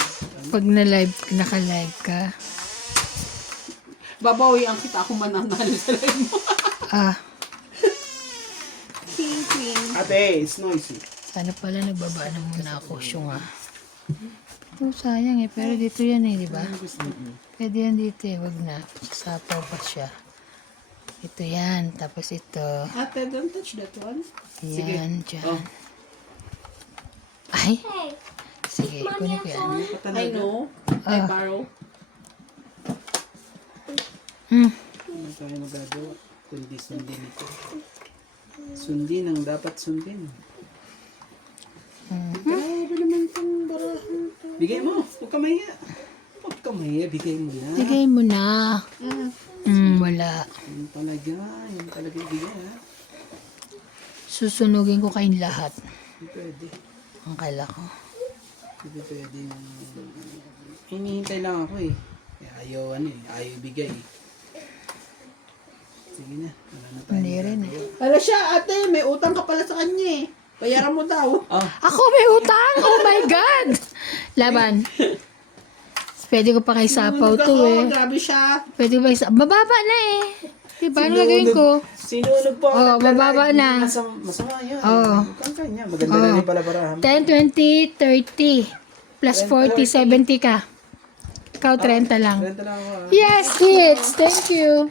Pag na-live, naka-live ka. Babawian kita kung mananalo sa live mo. Ah, King Queen. Ate, it's noisy. sana pala nagbaba na muna ako. Syunga. Ito sayang eh, pero dito yan eh, di ba? Ano gusto mo? Pwede yan dito eh, wag na. Sasapaw pa siya. Ito yan, tapos ito. Ate, don't touch that one. Yan, dyan. Oh. Ay, Hey, sige, kunin ko yan. I know. I Ah. borrow. Ano tayo magagawa? Kundi sundin ito. Sundin ang dapat sundin. Grabe naman itong barahan to. Bigay mo. Huwag ka mahiya. Huwag ka mahiya. Bigay mo na. Bigay mo na. Wala. Yan talaga. Yan talaga ibigay ha. Susunugin ko kayong lahat. Hindi pwede. Ang kala ko. Hindi pwede. Hinihintay lang ako eh. Kaya ayaw ano eh. Ayaw ibigay eh. Sige na. Wala na tayo. Hindi rin eh. Hala siya, ate, may utang ka pala sa kanya eh. Bayaran mo daw. Oh. Ako may utang! Oh my God! Laban. Pwede ko pa kay sapaw Sinunog to ako, eh. grabe siya. Pwede ko pa isa. Mababa na eh. Diba? Ano gagawin ko? Sinunog po. Oh, mababa na. Masama yun. Oh. Mukhang kanya. Maganda na rin pala barahan. 10, 20, 30. Plus 40, 70 ka. Ikaw 30 lang. Renta lang ako ha. Yes, kids. Thank you.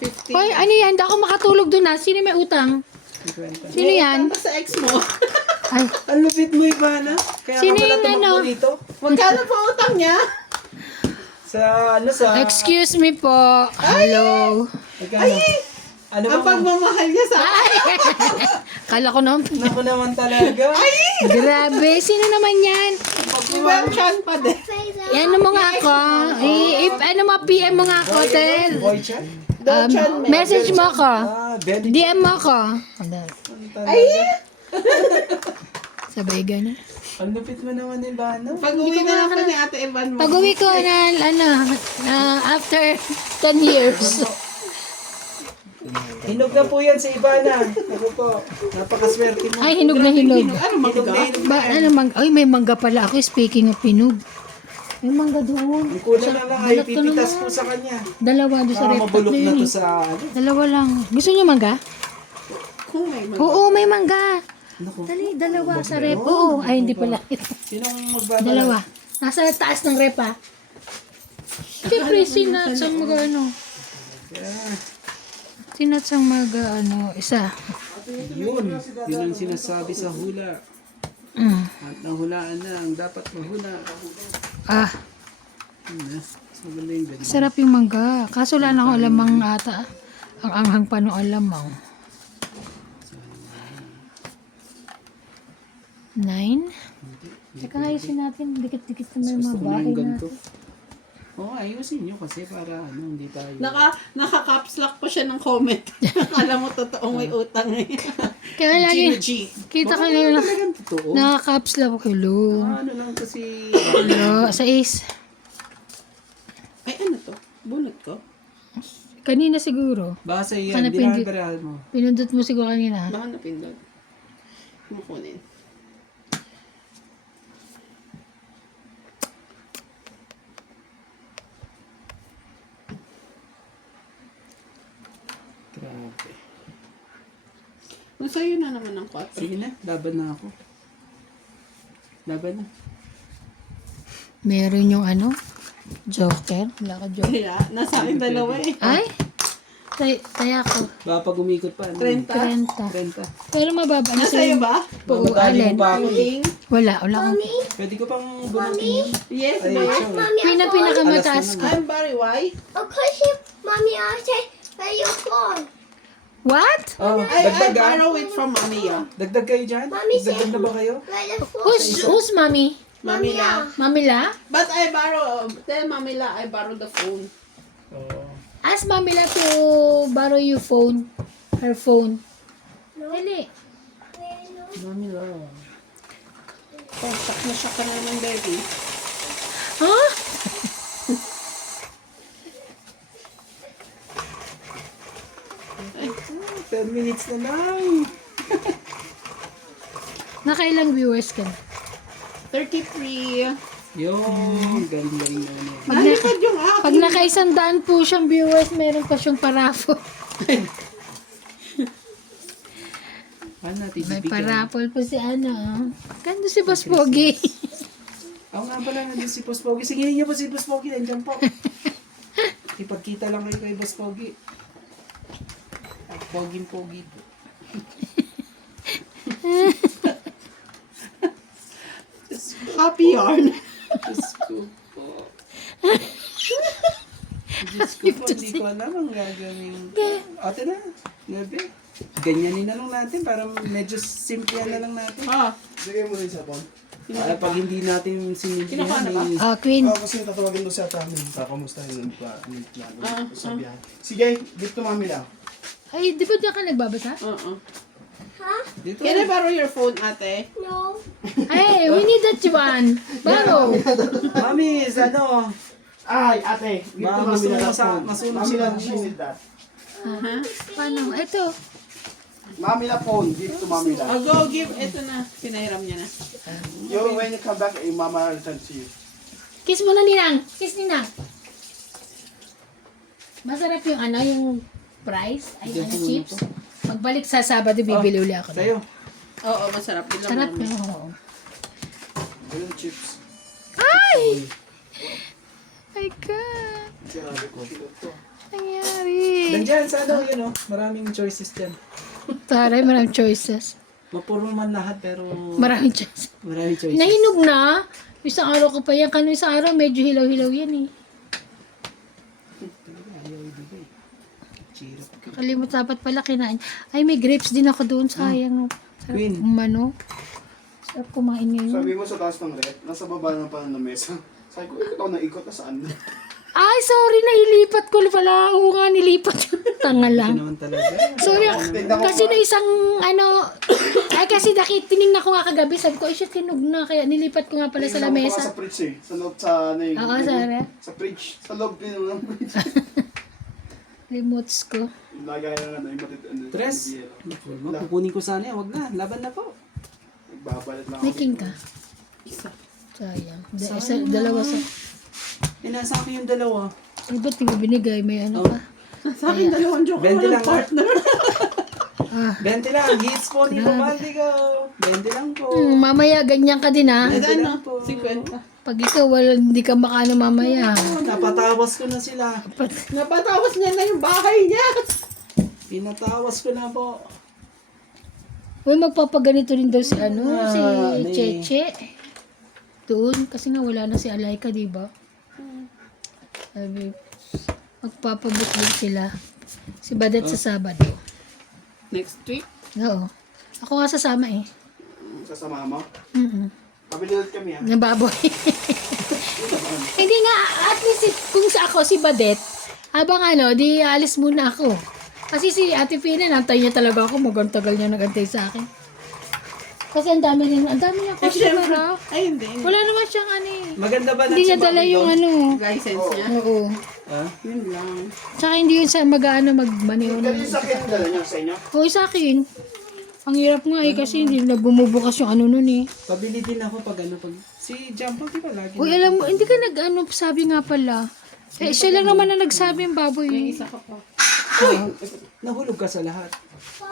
50. Hoy, ano yan? Hindi ako makatulog dun ha. Sino may utang? 50. Sino yan? Tama sa ex mo. Ay, Ang lupit mo, Ivana. Kaya Sino ka pala yung tumakbo ano? dito. Magkano pa utang niya? Sa ano sa... excuse me po. Hello. Magkano? Ano Ang bang... pagmamahal niya sa Kala ko naman. Naku naman talaga. Grabe. Sino naman yan? Chan pa din. Yan mo nga ako. If ano mo, PM mo nga ako, Tel. Boy chat? Message mo ako. Belly DM mo ako. Ay! Sabay gano'n. Ang lupit mo naman, Ivana. Pag uwi na ako ni Ate Evan mo. Pag uwi ko na after 10 years. Hinog na po yan si Ivana. Ako po. Napakaswerte mo. Ay, hinog na hinog. Ano Hinog magka? na hinog. Ba, ano mangga? Ay, may mangga pala ako. Speaking of hinog. May mangga doon. Ang kulang na lang ay Balat ko pipitas naman. po sa kanya. Dalawa doon sa Baka rep. mabulok Tatlo na yun to eh. sa... ano? Dalawa lang. Gusto niyo mangga? Kung may mag... Oo, may mangga. Naku. Dali, dalawa sa rep. Oo. Ay, hindi pala. Sinong magbabala? Dalawa. Nasa taas ng rep ah. Siyempre, sinatsang mag ano. Sinatsang mag ano, isa. Yun. Yun ang sinasabi sa hula. At nahulaan na ang dapat mahula. Ah, Yun na. Mas maganda yung ganyan. sarap yung mangga. Kaso wala na ako alamang ata. Ang anghang pa nung alamang. 9? Teka nga ayusin natin. Dikit-dikit na may mga Gusto ko na bahay yung na. ganito. Oo, ayusin nyo kasi para ano, hindi tayo... Naka-caps lock pa siya ng comment. Akala mo totoong may utang eh. Kaya lagi, G. kita ka na lang. Talagang totoo. Nakaka-caps lang. Hello. Ano lang kasi... Hello. Sa ace. Ay, ano to? Bunot ko? Kanina siguro. Baka sa Hanapin iyan, di- dinabarahan mo. Pinundot mo siguro kanina. Baka napindot. Makunin. Grabe. Nasa'yo na naman ang 4. Sige na, laban na ako. Laban na. Meron yung ano? Joker. Wala ka joker. Kaya, nasa akin dalawa eh. Ay! Taya ko. Baka pag umikot pa, ano? 30. 30. 30. Pero mababa na Nasa'yo sa'yo. ba? Oo, Mamadali alin? mo pa ako eh. King? Wala akong. Pwede ko pang bunutin yun. Yes, Ay, boy. sorry. Mommy, Pinakamataas ko. I'm Barry, why? Because Mommy, I say, where you phone? What? Oh, I dagdag ah. borrow it from mommy, ah. Dagdag kayo dyan? Mami, Dagdag na ba kayo? Where the phone? Who's mommy? Mommy la. Mommy la? But I borrow, tell mommy la, I borrow the phone. Oo. Ask mommy la to borrow your phone. Her phone. Dali. Mami lang. Oh, sak na siya ka na naman, baby. Huh? Ay, 10 minutes na lang. Nakailang viewers ka na? 33. Yung galing-galing na ano. Nalikod yung akin. Pag naka-100 po siyang viewers, meron pa siyang parapol. Paano natin May bibigyan? parapol po si ano. Ganda si Boss Pogi. Ako nga pala, nandun si Boss Pogi. Sige niyo po si Boss Pogi, nandiyan po. Ipagkita lang kayo kay Boss Pogi. At Pogi po. Happy yarn. Diyos ko po. Diyos ko po, hindi ko alam ang gagawin. Ate na, gabi. Ganyanin na lang natin para medyo simple na lang natin. Ah, Sige mo rin sa phone. Para pag hindi natin sinimplihan Kinukuha na ba? Oh, Queen. Kasi tatawagin mo sa amin. Kakamustahin ng plano. Sa biyahe. Sige, dito mami lang. Ay, di ba diyan ka nagbabasa? oo. Huh? Dito. Can I borrow your phone, ate? No. Hey, we need that one. Baro. Mami, ano? Ay, ate. Dito Baka mami masunog lang. sa- masunog Mami sila. lang, she need that. Paano? Ito. Mami lang phone. Dito mami lang. I'll go give, ito na. Pinahiram niya na. When you come back, mama will return to you. Kiss mo na, Ninang. Kiss, Ninang. Masarap yung ano, yung price. Ay, ano, chips. Magbalik sa Sabado, bibili uli ako. Sa'yo. Oo, masarap. Yun lang Sarap namin. yun. Oo. Ayun, chips. Ay! My God. Sinabi ko. Nangyari. Nandiyan sa ano, yun maraming choices dyan. Taray, maraming choices. Mapuro man lahat pero Maraming choices. maraming choices. Nahinog na. Isang araw ko pa yan. Kano isang araw, medyo hilaw-hilaw yan eh. Ayaw ibigay. Chirap. Kalimut dapat pala kinain. Ay, may grapes din ako doon. Sayang. Sarap Queen. umano. Sarap kumain ngayon. Sabi mo sa taas ng rep, nasa baba na pala ng mesa. Sabi ko, ikot ako na ikot na saan? Ay, sorry, nailipat ko pala. Oo nga, nilipat. Tanga Ito lang. naman talaga. Sorry, Tignan ko kasi ba? na isang, ano, ay kasi tinignan ko nga kagabi, sabi ko, ay shit, tinog na, kaya nilipat ko nga pala sa Tingnan ko pa lamesa. Sa fridge eh. Sa loob sa ano yung... Oo, sorry. Sa fridge. Sa loob din ng fridge. Remotes ko. Lagay na ano yung matit... ano, Tres. yelo. Kukunin ko sana yan. Wag na. Laban na po. Nagbabalat lang May king ka. Isa. Sayang. Sayang Dalawa naman. sa... Nasa akin yung dalawa. Ay, ba't hindi binigay? May ano Oh. pa? Sa akin, dalawang joke. 20 Walang lang, partner. Ah. 20 lang. Hits po ni Bumaldi ko. 20 lang po. Mamaya, ganyan ka din ha. Ano? 50. Pag ikaw, hindi ka makano mamaya. Napatawas ko na sila. Napatawas niya na yung bahay niya. Pinatawas ko na po. Uy, magpapaganito rin daw si ano, si ano eh. Cheche. Doon, kasi nga wala na si Alaika, di ba? Sabi, magpapabook din sila. Si Badet sa Sabado. Next week. Oo. Ako nga sasama eh. Sasama mo. Pabili ulit kami ha. Nababoy. Hindi nga, at least kung sa ako, si Badet, habang ano, di alis muna ako. Kasi si Ate Fina, nantay niya talaga ako, magantagal niya nagantay sa akin. Kasi ang dami niya customer. Ay, hindi. Wala naman siyang ano eh. Maganda ba Hindi niya dala yung ano. License niya. Oo. Ha? Yun lang. Tsaka hindi yun sa mag-ano, mag-maneho Kaya yung sakit dala niyo sa inyo. Oo, sa akin. Ang hirap nga eh, kasi hindi na bumubukas yung ano nun eh. Pabili din ako pag ano. Pag... Si Jumbo, di ba lagi? Uy, alam mo, hindi ka nag-ano, sabi nga pala. Eh, siya lang naman na nagsabi yung baboy. May Eh. isa ka pa. Nahulog ka sa lahat.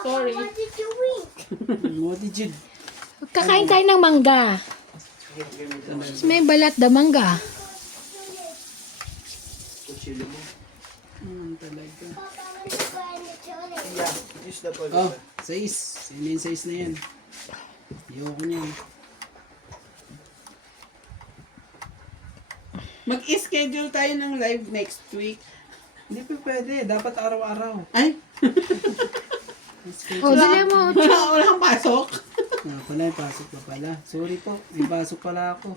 Sorry. What did you eat? What did you... Kakain tayo ng mangga. May balat da mangga. Kuchilo mo. Talaga. Papa, I want to go in the toilet. Yeah, use the toilet. Oh, 6. Sino yung 6 na yan? Ayoko niyan. Mag-schedule tayo ng live next week. Hindi pa pwede. Dapat araw-araw. Ay, O, dali mo. wala kang pasok. Pala, pasok pa pala. Sorry po. May pasok pala ako.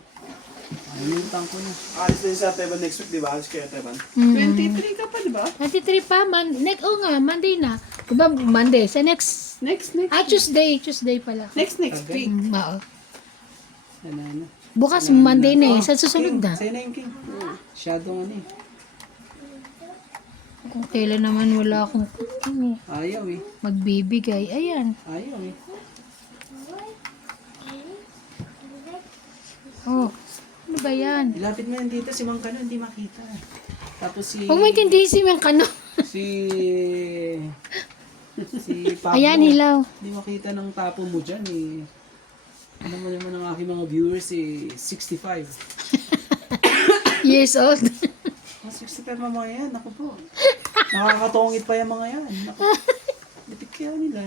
Ayuntang ko na. Alis din sa Teban next week, di ba? Alis kayo Teban. 23 ka pa, di ba? 23 pa, Monday na. Diba, Monday? Sa next, Next. Tuesday pala. Next week. Oo. Ano. Bukas, Monday na eh. Sa susunod King. na. Sa'yo na yung King. Shadow ano eh. Kung kailan naman wala akong Ayaw eh. magbibigay. Ayan. Ayaw eh. Oh, ano ba yan? Ilapit mo yan dito. Si Mang Kano hindi makita. Tapos si... Huwag mo intindihin si Mengkano. Si Pablo. Ayan, hilaw. Hindi makita ng tapo mo dyan eh. Alam mo naman ang aking mga viewers 65. Years old. Ah, 65 mga yan. Ako po. Nakakatongit pa yung mga yan. Naku. Lipit kaya nila.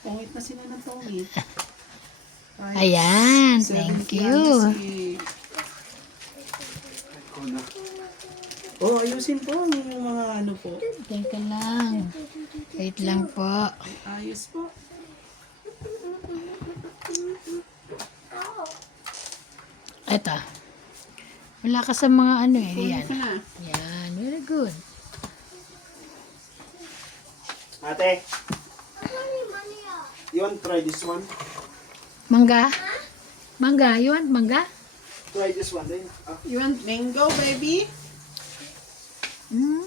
Tongit na sila ng tongit. Ay, Ayan, 70 thank na you. si- Oh, ayusin po yung mga ano po. Teka lang. Wait lang po. Ayos po. Eto. Wala ka sa mga ano eh. Yan. Ito na. Yan, very good. Ate, you want try this one? Mangga? Mangga? You want mangga? Try this one din. Ah, You want mango, baby? Hmm?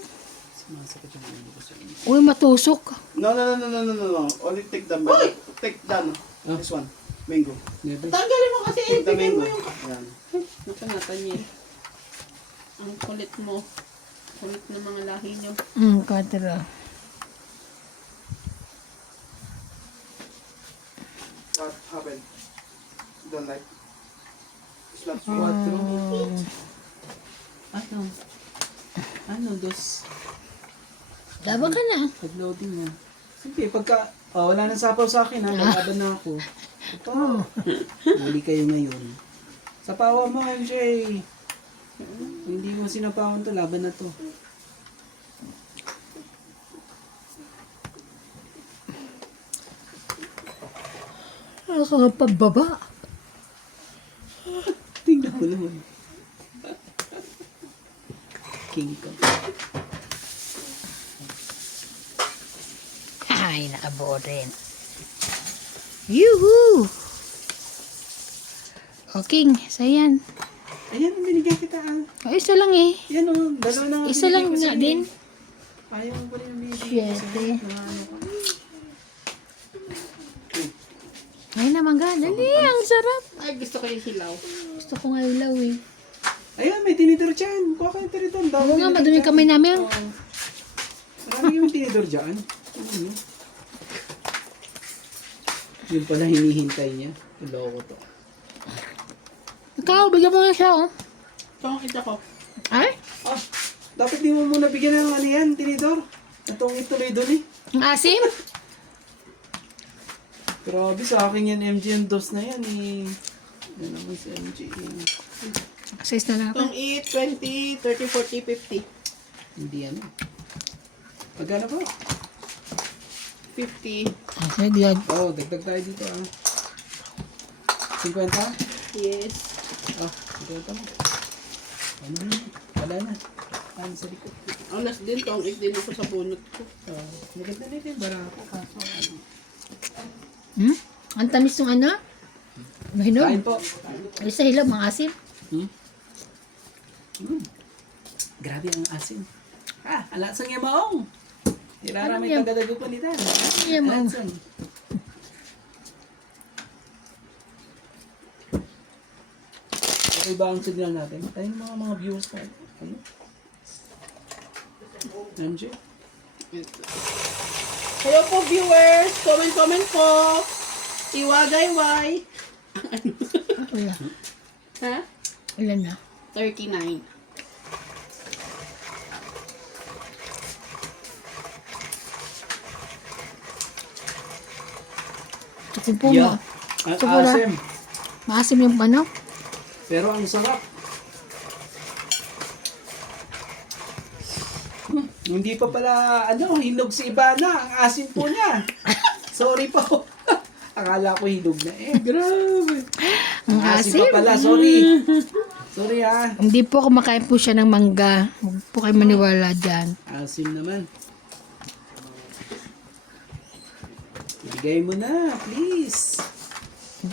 Sumasakit yung ulo ko sa inyo. Uy, matusok. no. Only take the take the Ah. this one. Mango. Never. Tanggalin mo kasi. Take the Ibigay mo mango. yung... Yan. Nakanatan niya. Ang kulit mo. Kulit ng mga lahi niyo. Katro. What happened? Don't like. It's not sweet. 4. Ano, dos. Laban ka na. Pag-loading na. Sige, pagka... Oh, wala nang sapaw sa akin ha. Nalaban na ako. Ito. Huli kayo ngayon. Sapawan mo, MJ. Hindi mo sinapawan to. Laban na to. Ako pababa. Tingnan ko naman. King ko. Ay, nakabuo rin. Yuhu! Okay, so yan. Ayan, binigyan kita ah. O, isa lang eh. Yan o, dalawa na nga Isa lang binigay ko nga sa'yo. din. Ayaw mo pa rin yung binigay ko sa'yo. Siyete. Na ano ka. Ay naman ga, dali, ang sarap. Ay, gusto ko yung hilaw. Gusto ko nga ilaw eh. Ayun, may tinidor dyan. Kuha kayo tinidor. Oo nga, madumi kamay namin. Oo. Marami yung tinidor dyan. Ano yun? Yun pala hinihintay niya. Loko to. Ikaw, bigyan mo nga siya oh. Ito ang kita ko. Ay, Ah, dapat di mo muna bigyan ng ano yan, tinidor. Natong ituloy doon eh. ang asim. Grabe sa akin yan, MG yung dos na yan eh. Yan naman si MG. Size na lang ako. Itong 8, 20, 30, 40, 50. Hindi yan. Magkano po? 50. Okay, diyan. Oo, dagdag tayo dito ah. 50? Yes. Ah, 50 na. Ano na? Wala na. Ano sa likod? Alas din, tong 8 din ako sa bunot ko. Maganda na din, barako. Kaso ano. Hmm? Ang tamis ng ano? Mahinog. Kain po. Ay, sa hilaw, mga asim. Hmm? Grabe ang asin. Ah, alatsang yamaong. Hirara may Ano yan? tagadago po nila. Yamaong? Alatsang. Okay ba ang signal natin? Tayo yung mga viewers pa. Ano? MJ? Hello po viewers! Comment po! Iwagayway! Wala. Ha? Ilan na? 39. Chicken po mo. Ang So, wala. asim. Maasim yung ano? Pero ang sarap. Hindi pa pala, ano, hinog si Ibana. Ang asim po niya. Sorry po. Akala ko hinog na. Eh, grabe. Ang Asim asim. pa pala, sorry. Sorry ha. Hindi po kumakain po siya ng mangga. Huwag po kayo maniwala dyan. Asim naman. Ibigay mo na, please.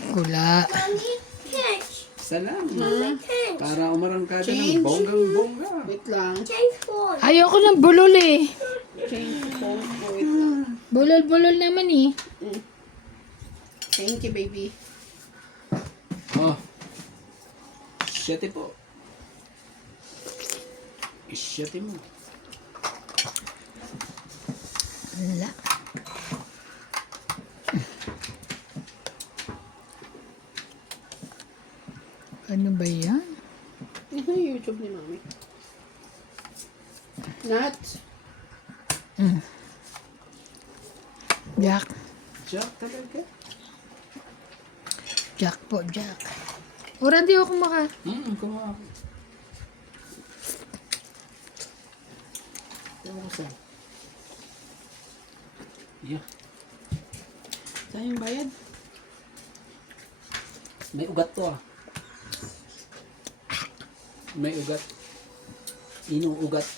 Kula. Mommy, catch. Isa lang. Catch. Para umarangkada ng Change. bonggang-bongga. Wait lang. Change phone. Ayoko ng bulol eh. Change phone ko. Wait lang. Bulol-bulol naman eh. Thank you, baby. Oh. Isyate po. Isyate mo. Wala. Nat. Jack. Jack talaga? Jack po, Jack. Ora, hindi ako maka... Kumain. Ewan ko saan. Yeah. Saan yung bayad? May ugat to ah. May ugat. Inong ugat.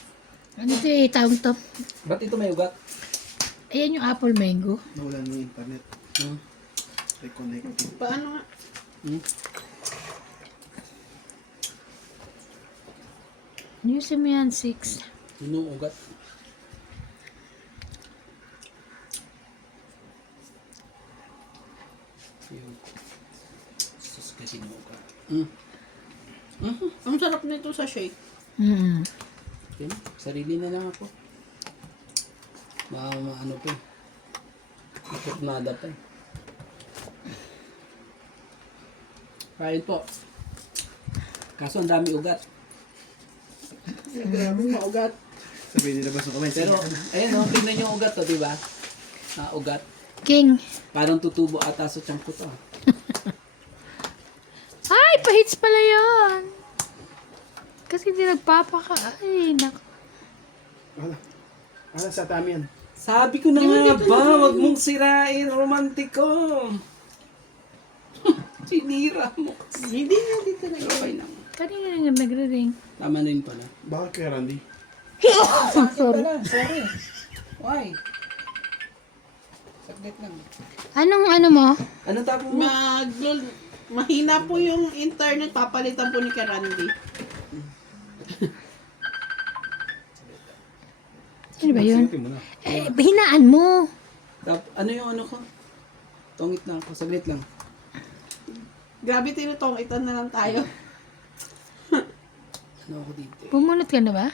Ano ito eh, tawag to? Ba't ito may ugat? Ayan yung apple mango. Nawalan yung internet. Hmm? Reconnected. Paano nga? Ayusin mo yan, 6. Inong ugat. Yun. Sus kasi inong ugat. Ang sarap nito sa shake. Okay, sarili na lang ako. Ano pa eh. Nada pa eh. Kain po. Kaso ang dami ugat. Grabe, maugat. Sabihin nila ba sa comments? Pero, ayun o, tignan yung ugat to, di ba? Ugat. King. Parang tutubo ata sa tiyan ko to. Ay, pahits pala yan. Kasi hindi nagpapaka. Ay, naku. Ano sa tami yan? Sabi ko na nga ba, wag mong sirain, romantiko. Sinira mo. Hindi na dito na Okay na. Kanina nga nagre-ring. Tama na yun pala. Bakit kay Randy? Sorry. Sorry. Why? Saglit lang. Anong ano mo? Ano tapo mo? Mahina po yung internet. Papalitan po ni Karandi. Ano ba yun? Sinutin mo na. Eh, hinaan mo. Ano yung ano ko? Tungit na ako. Saglit lang. Grabe, tinutong. Ito na lang tayo. Ano ako dito? Pumunot ka na ba?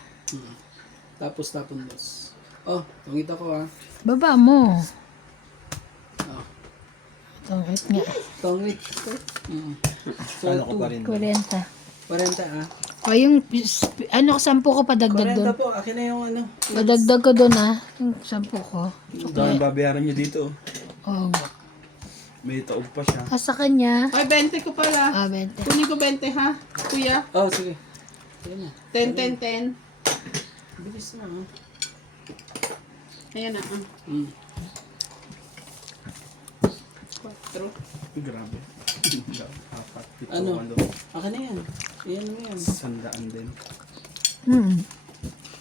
Tapos tapon boss. Oh, tungit ako ah. Baba mo. Oh, Tungit nga. tungit. So, Kala ko pa rin. 40. 40 ah. O yung, ano, 10 ko padagdag 40 doon. po. Akin na yung ano. Padagdag ko doon ah. Yung 10 ko. Dahil babayaran nyo dito. Oo nga. May taog pa siya. Sa kanya, Ay, 20 ko pala. 20. Kunin ko 20 ha, kuya. Oh, sige. Sige na. 10, 10, 10. Bilis na ah. Ayan na. 4. Grabe. Apat, pito, Ano? walo. Akin na yan. Ayan na yan. 100 din.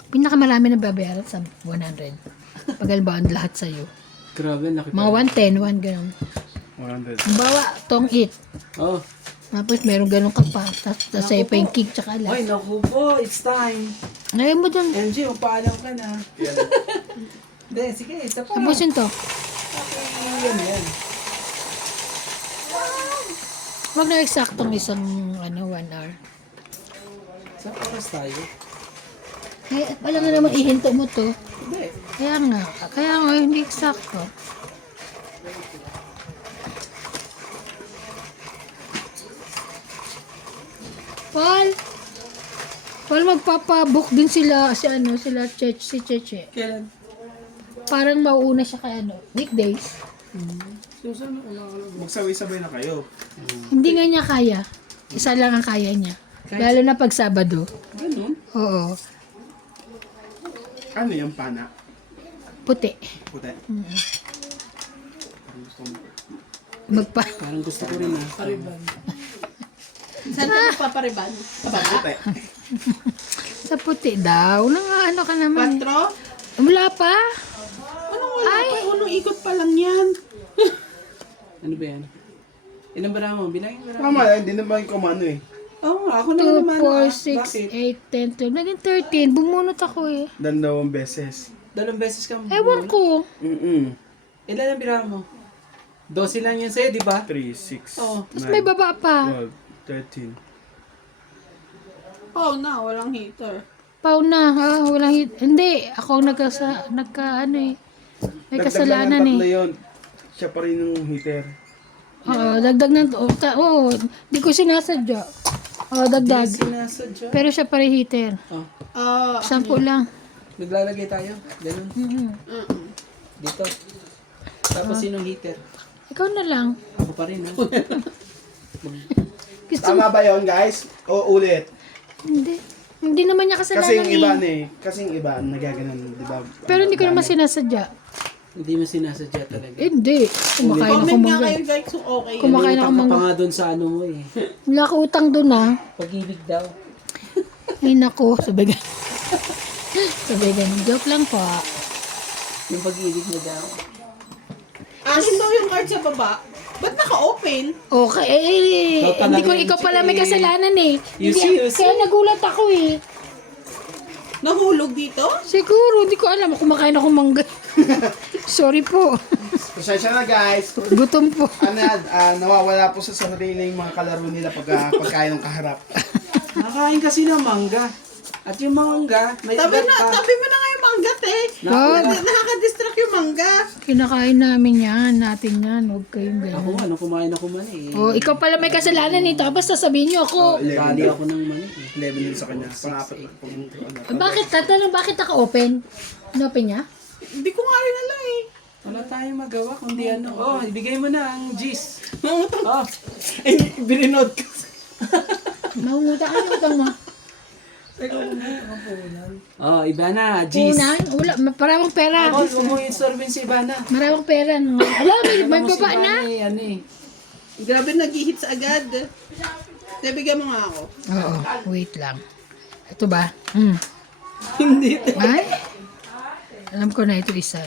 Pinakamarami na babayaran sa 100. Pagalbaan lahat sa'yo. Grabe, laki Mga 110, 1 ganun. 100. Bawa, tong it. Oh. Tapos meron ganun ka pa. Tapos sa'yo pa yung cake tsaka Ay, alas. naku po. It's time. Ngayon mo dun. MJ, magpaalam ka na. Hindi, sige. Isa pa. Tapusin to. Okay, yan. Huwag na eksaktong isang 1 hour. Sa oras tayo? Kaya wala nga naman ihinto mo to. Hindi. Kaya nga hindi eksakto. Paul, magpapabook din sila sila si Cheche. Kailan? Parang mauuna siya kay weekdays. Susunod. Magsabay-sabay na kayo. Hindi nga niya kaya. Isa lang ang kaya niya. Lalo na pag Sabado. Ganun? Oo. Ano yung pana? Puti. Puti. Parang gusto ko rin ah. Pariban. Saan ka magpapariban? Puti. Sa puti daw. Ano ka naman. 4? Wala pa. Anong wala pa? Unong ikot pa lang yan. Ano ba yan? Ilan ba mo? Bilangin ba Tama, hindi naman yung kumano eh. Oo, ako naman 2, naman. 4, 6, Bakit? 8, 10, 12. Naging 13. Bumunot ako eh. Dalawang beses. Dalawang beses ka mo. Ewan ko. Ilan ang birahan mo? 12 lang yun sa'yo, di ba? 3, 6, Oo. Tapos may baba pa. 12, 13. Oh, na. Walang heater. Pau na. Walang hindi. Ako ang ano eh. May kasalanan Dagdag lang ng 3 eh. yun. Siya pa rin yung heater. Oo, dagdag ng... Oo, di ko sinasadya. Oh, dagdag. Sinasadya. Pero siya preheater. Oh, Ah, 10 lang. naglalagay tayo. Ganun. Mhm. Dito. Tapos sinong heater? Ikaw na lang. Ako pa rin, ha? Gusto mo? Tama ba yon guys? O ulit? Hindi. Hindi naman niya Kasi kasalanan yung iba eh. kasi yung iba nagaganon, di ba? Pero hindi ko naman sinasadya. Hindi mo sinasadya talaga. Hindi. Kumakain ako comment nga mangga. kayo guys kung okay. Kumakain ako Utang ka pa mangga. nga doon sa ano mo eh. Wala ka utang doon ah. Pag-ibig daw. Ay nako. Sabi ganun. Sabi ganun. Joke lang po. Yung pag-ibig mo daw. Akin daw yung card sa baba. Ba't naka-open? Okay. Eh, Ikaw pala hindi ko yung ikaw pala may eh. kasalanan eh. You Hindi- see, you see. Kaya nagulat ako eh. Nahulog dito? Siguro, hindi ko alam. Kumakain ako mangga. Sorry po. Pasensya na guys. Gutom po. Nawawala po sa sariling mga kalaro nila pagkain ng kaharap. Nakain kasi ng mangga. At yung mangga, may Tabi ugat pa. mo na nga yung manggat eh. Wag. Nakaka-distract yung mangga. Kinakain namin yan. Natin yan. Huwag kayong Ako ganyan. ano, kumain ako mani eh. Oh, ikaw pala may kasalanan eh. Tapos sasabihin niyo ako. Bali ako ng mani eh. 11 din sa kanya. Pang-apat na Bakit? Tatanong, bakit naka-open? Inopen niya? Hindi ko nga rin alam eh. Wala tayong magawa kundi ano. Oh, ibigay mo na ang G's. Nangutang. Oh, Bininod ka. Mahunguta ka yung utang mo. oh, iba na, G's. Unan? Wala. Maraming pera. Oh, huwag mo insorbin si Ivana. Maraming pera. Alam, may Alam mo si baba na. Ivana eh, ano eh. Grabe nag-hits agad. Bigyan mo nga ako. Oo. Wait lang. Ito ba? Hindi. Ay? Alam ko na ito isa.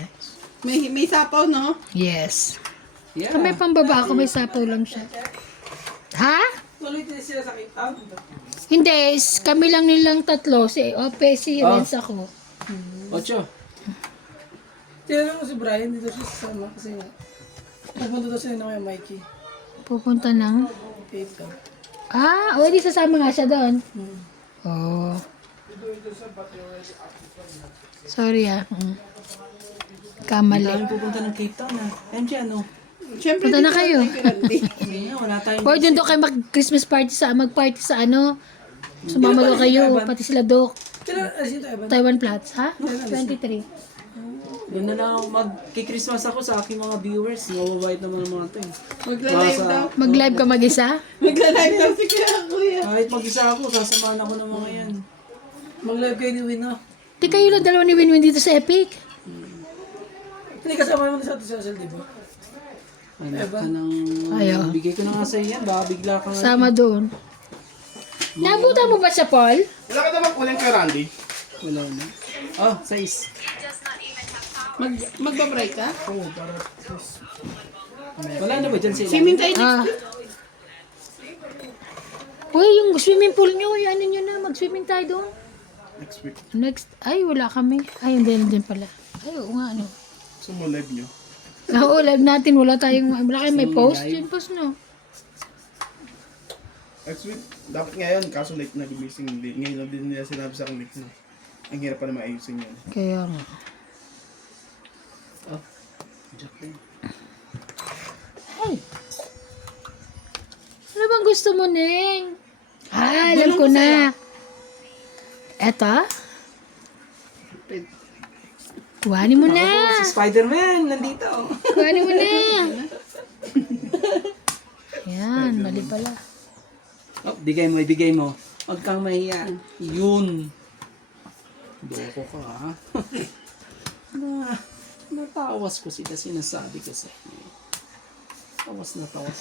May sapaw no? Yes. Yeah. May pambaba ako, may sapaw lang siya. Ha? Hindi, kami lang nilang tatlo. Si Ope, si Renz ako. 8. Tinanong mo si Brian dito siya sa sama kasi nga pupunta daw siya na kay Mikey. Pupunta ng... 8 daw. Ah, o di sasama nga siya doon. Oh. Sorry ah. Kamali. Kami pupunta ng Cape Town ha. MJ ano? Siyempre, Punta na kayo. Hindi nga, wala tayong... Hoy, doon daw kayo mag-Christmas party mag-party sa ano. Sumama daw kayo, pati sila Doc. Kailan asin to Evan? Taiwan Flats, ha? 23. Doon na lang mag-Christmas ako sa aking mga viewers. Mababait naman ang mga to eh. Magla-live daw. Mag-live ka mag-isa? Magla-live daw si Kuya. Kahit mag-isa ako, sasamahan ako ng mga yan. Mag-live kayo ni Win, no? Di kayo lang dalawa ni Winwin dito sa Epic. Hindi kasama mo na sa ating social, di ba? Anak ka ng... Ayaw. Bigay ko na nga sa'yo yan. Baka bigla ka nga. Sama doon. Nabutan mo ba siya, Paul? Wala ka naman kulang kay Randy. Wala na. Oh, 6. Magbabray ka? Wala na ba dyan sila? Swimming tayo next Ah. week. Uy, yung swimming pool nyo, ano nyo na, mag-swimming tayo doon. Next week. Next, ay, wala kami. Ay, hindi pa pala. Ay, oo nga, ano. So mo live nyo. Oo, live natin, wala kayong may post. Yun, post, no? Next week. Dapat ngayon, kaso late na gumising. Ngayon lang din nila sinabi sa akin late na. Ang hirap pa na maayusin yan. Kaya nga. Oh, joke lang. Ay. Ano bang gusto mo, Neng? Ah, alam ko na. Eto? Kuhanin mo na. Si Spider-Man, nandito. Kuhanin mo na. Yan, mali pala. Oh, bigay mo. Huwag kang mahiya. Yun. Doko ka, ha? Natawas ko sila, sinasabi ko sa inyo. Tawas na tawas.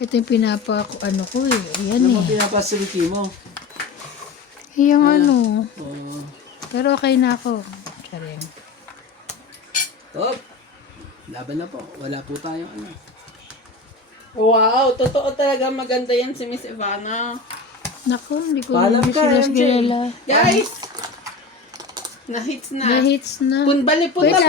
Ito yung ano ko eh. Ayan Ano mo eh. pinapasiliki mo? Yung ano. Oh, Pero okay na ako. Charing. top. Laban na po. Wala po tayong ano. Wow, totoo talaga maganda yan si Miss Ivana. Naku, hindi ko Paalam ka, sila MJ. kilala. Guys! Na-hits na. Na-hits na. Punta Wait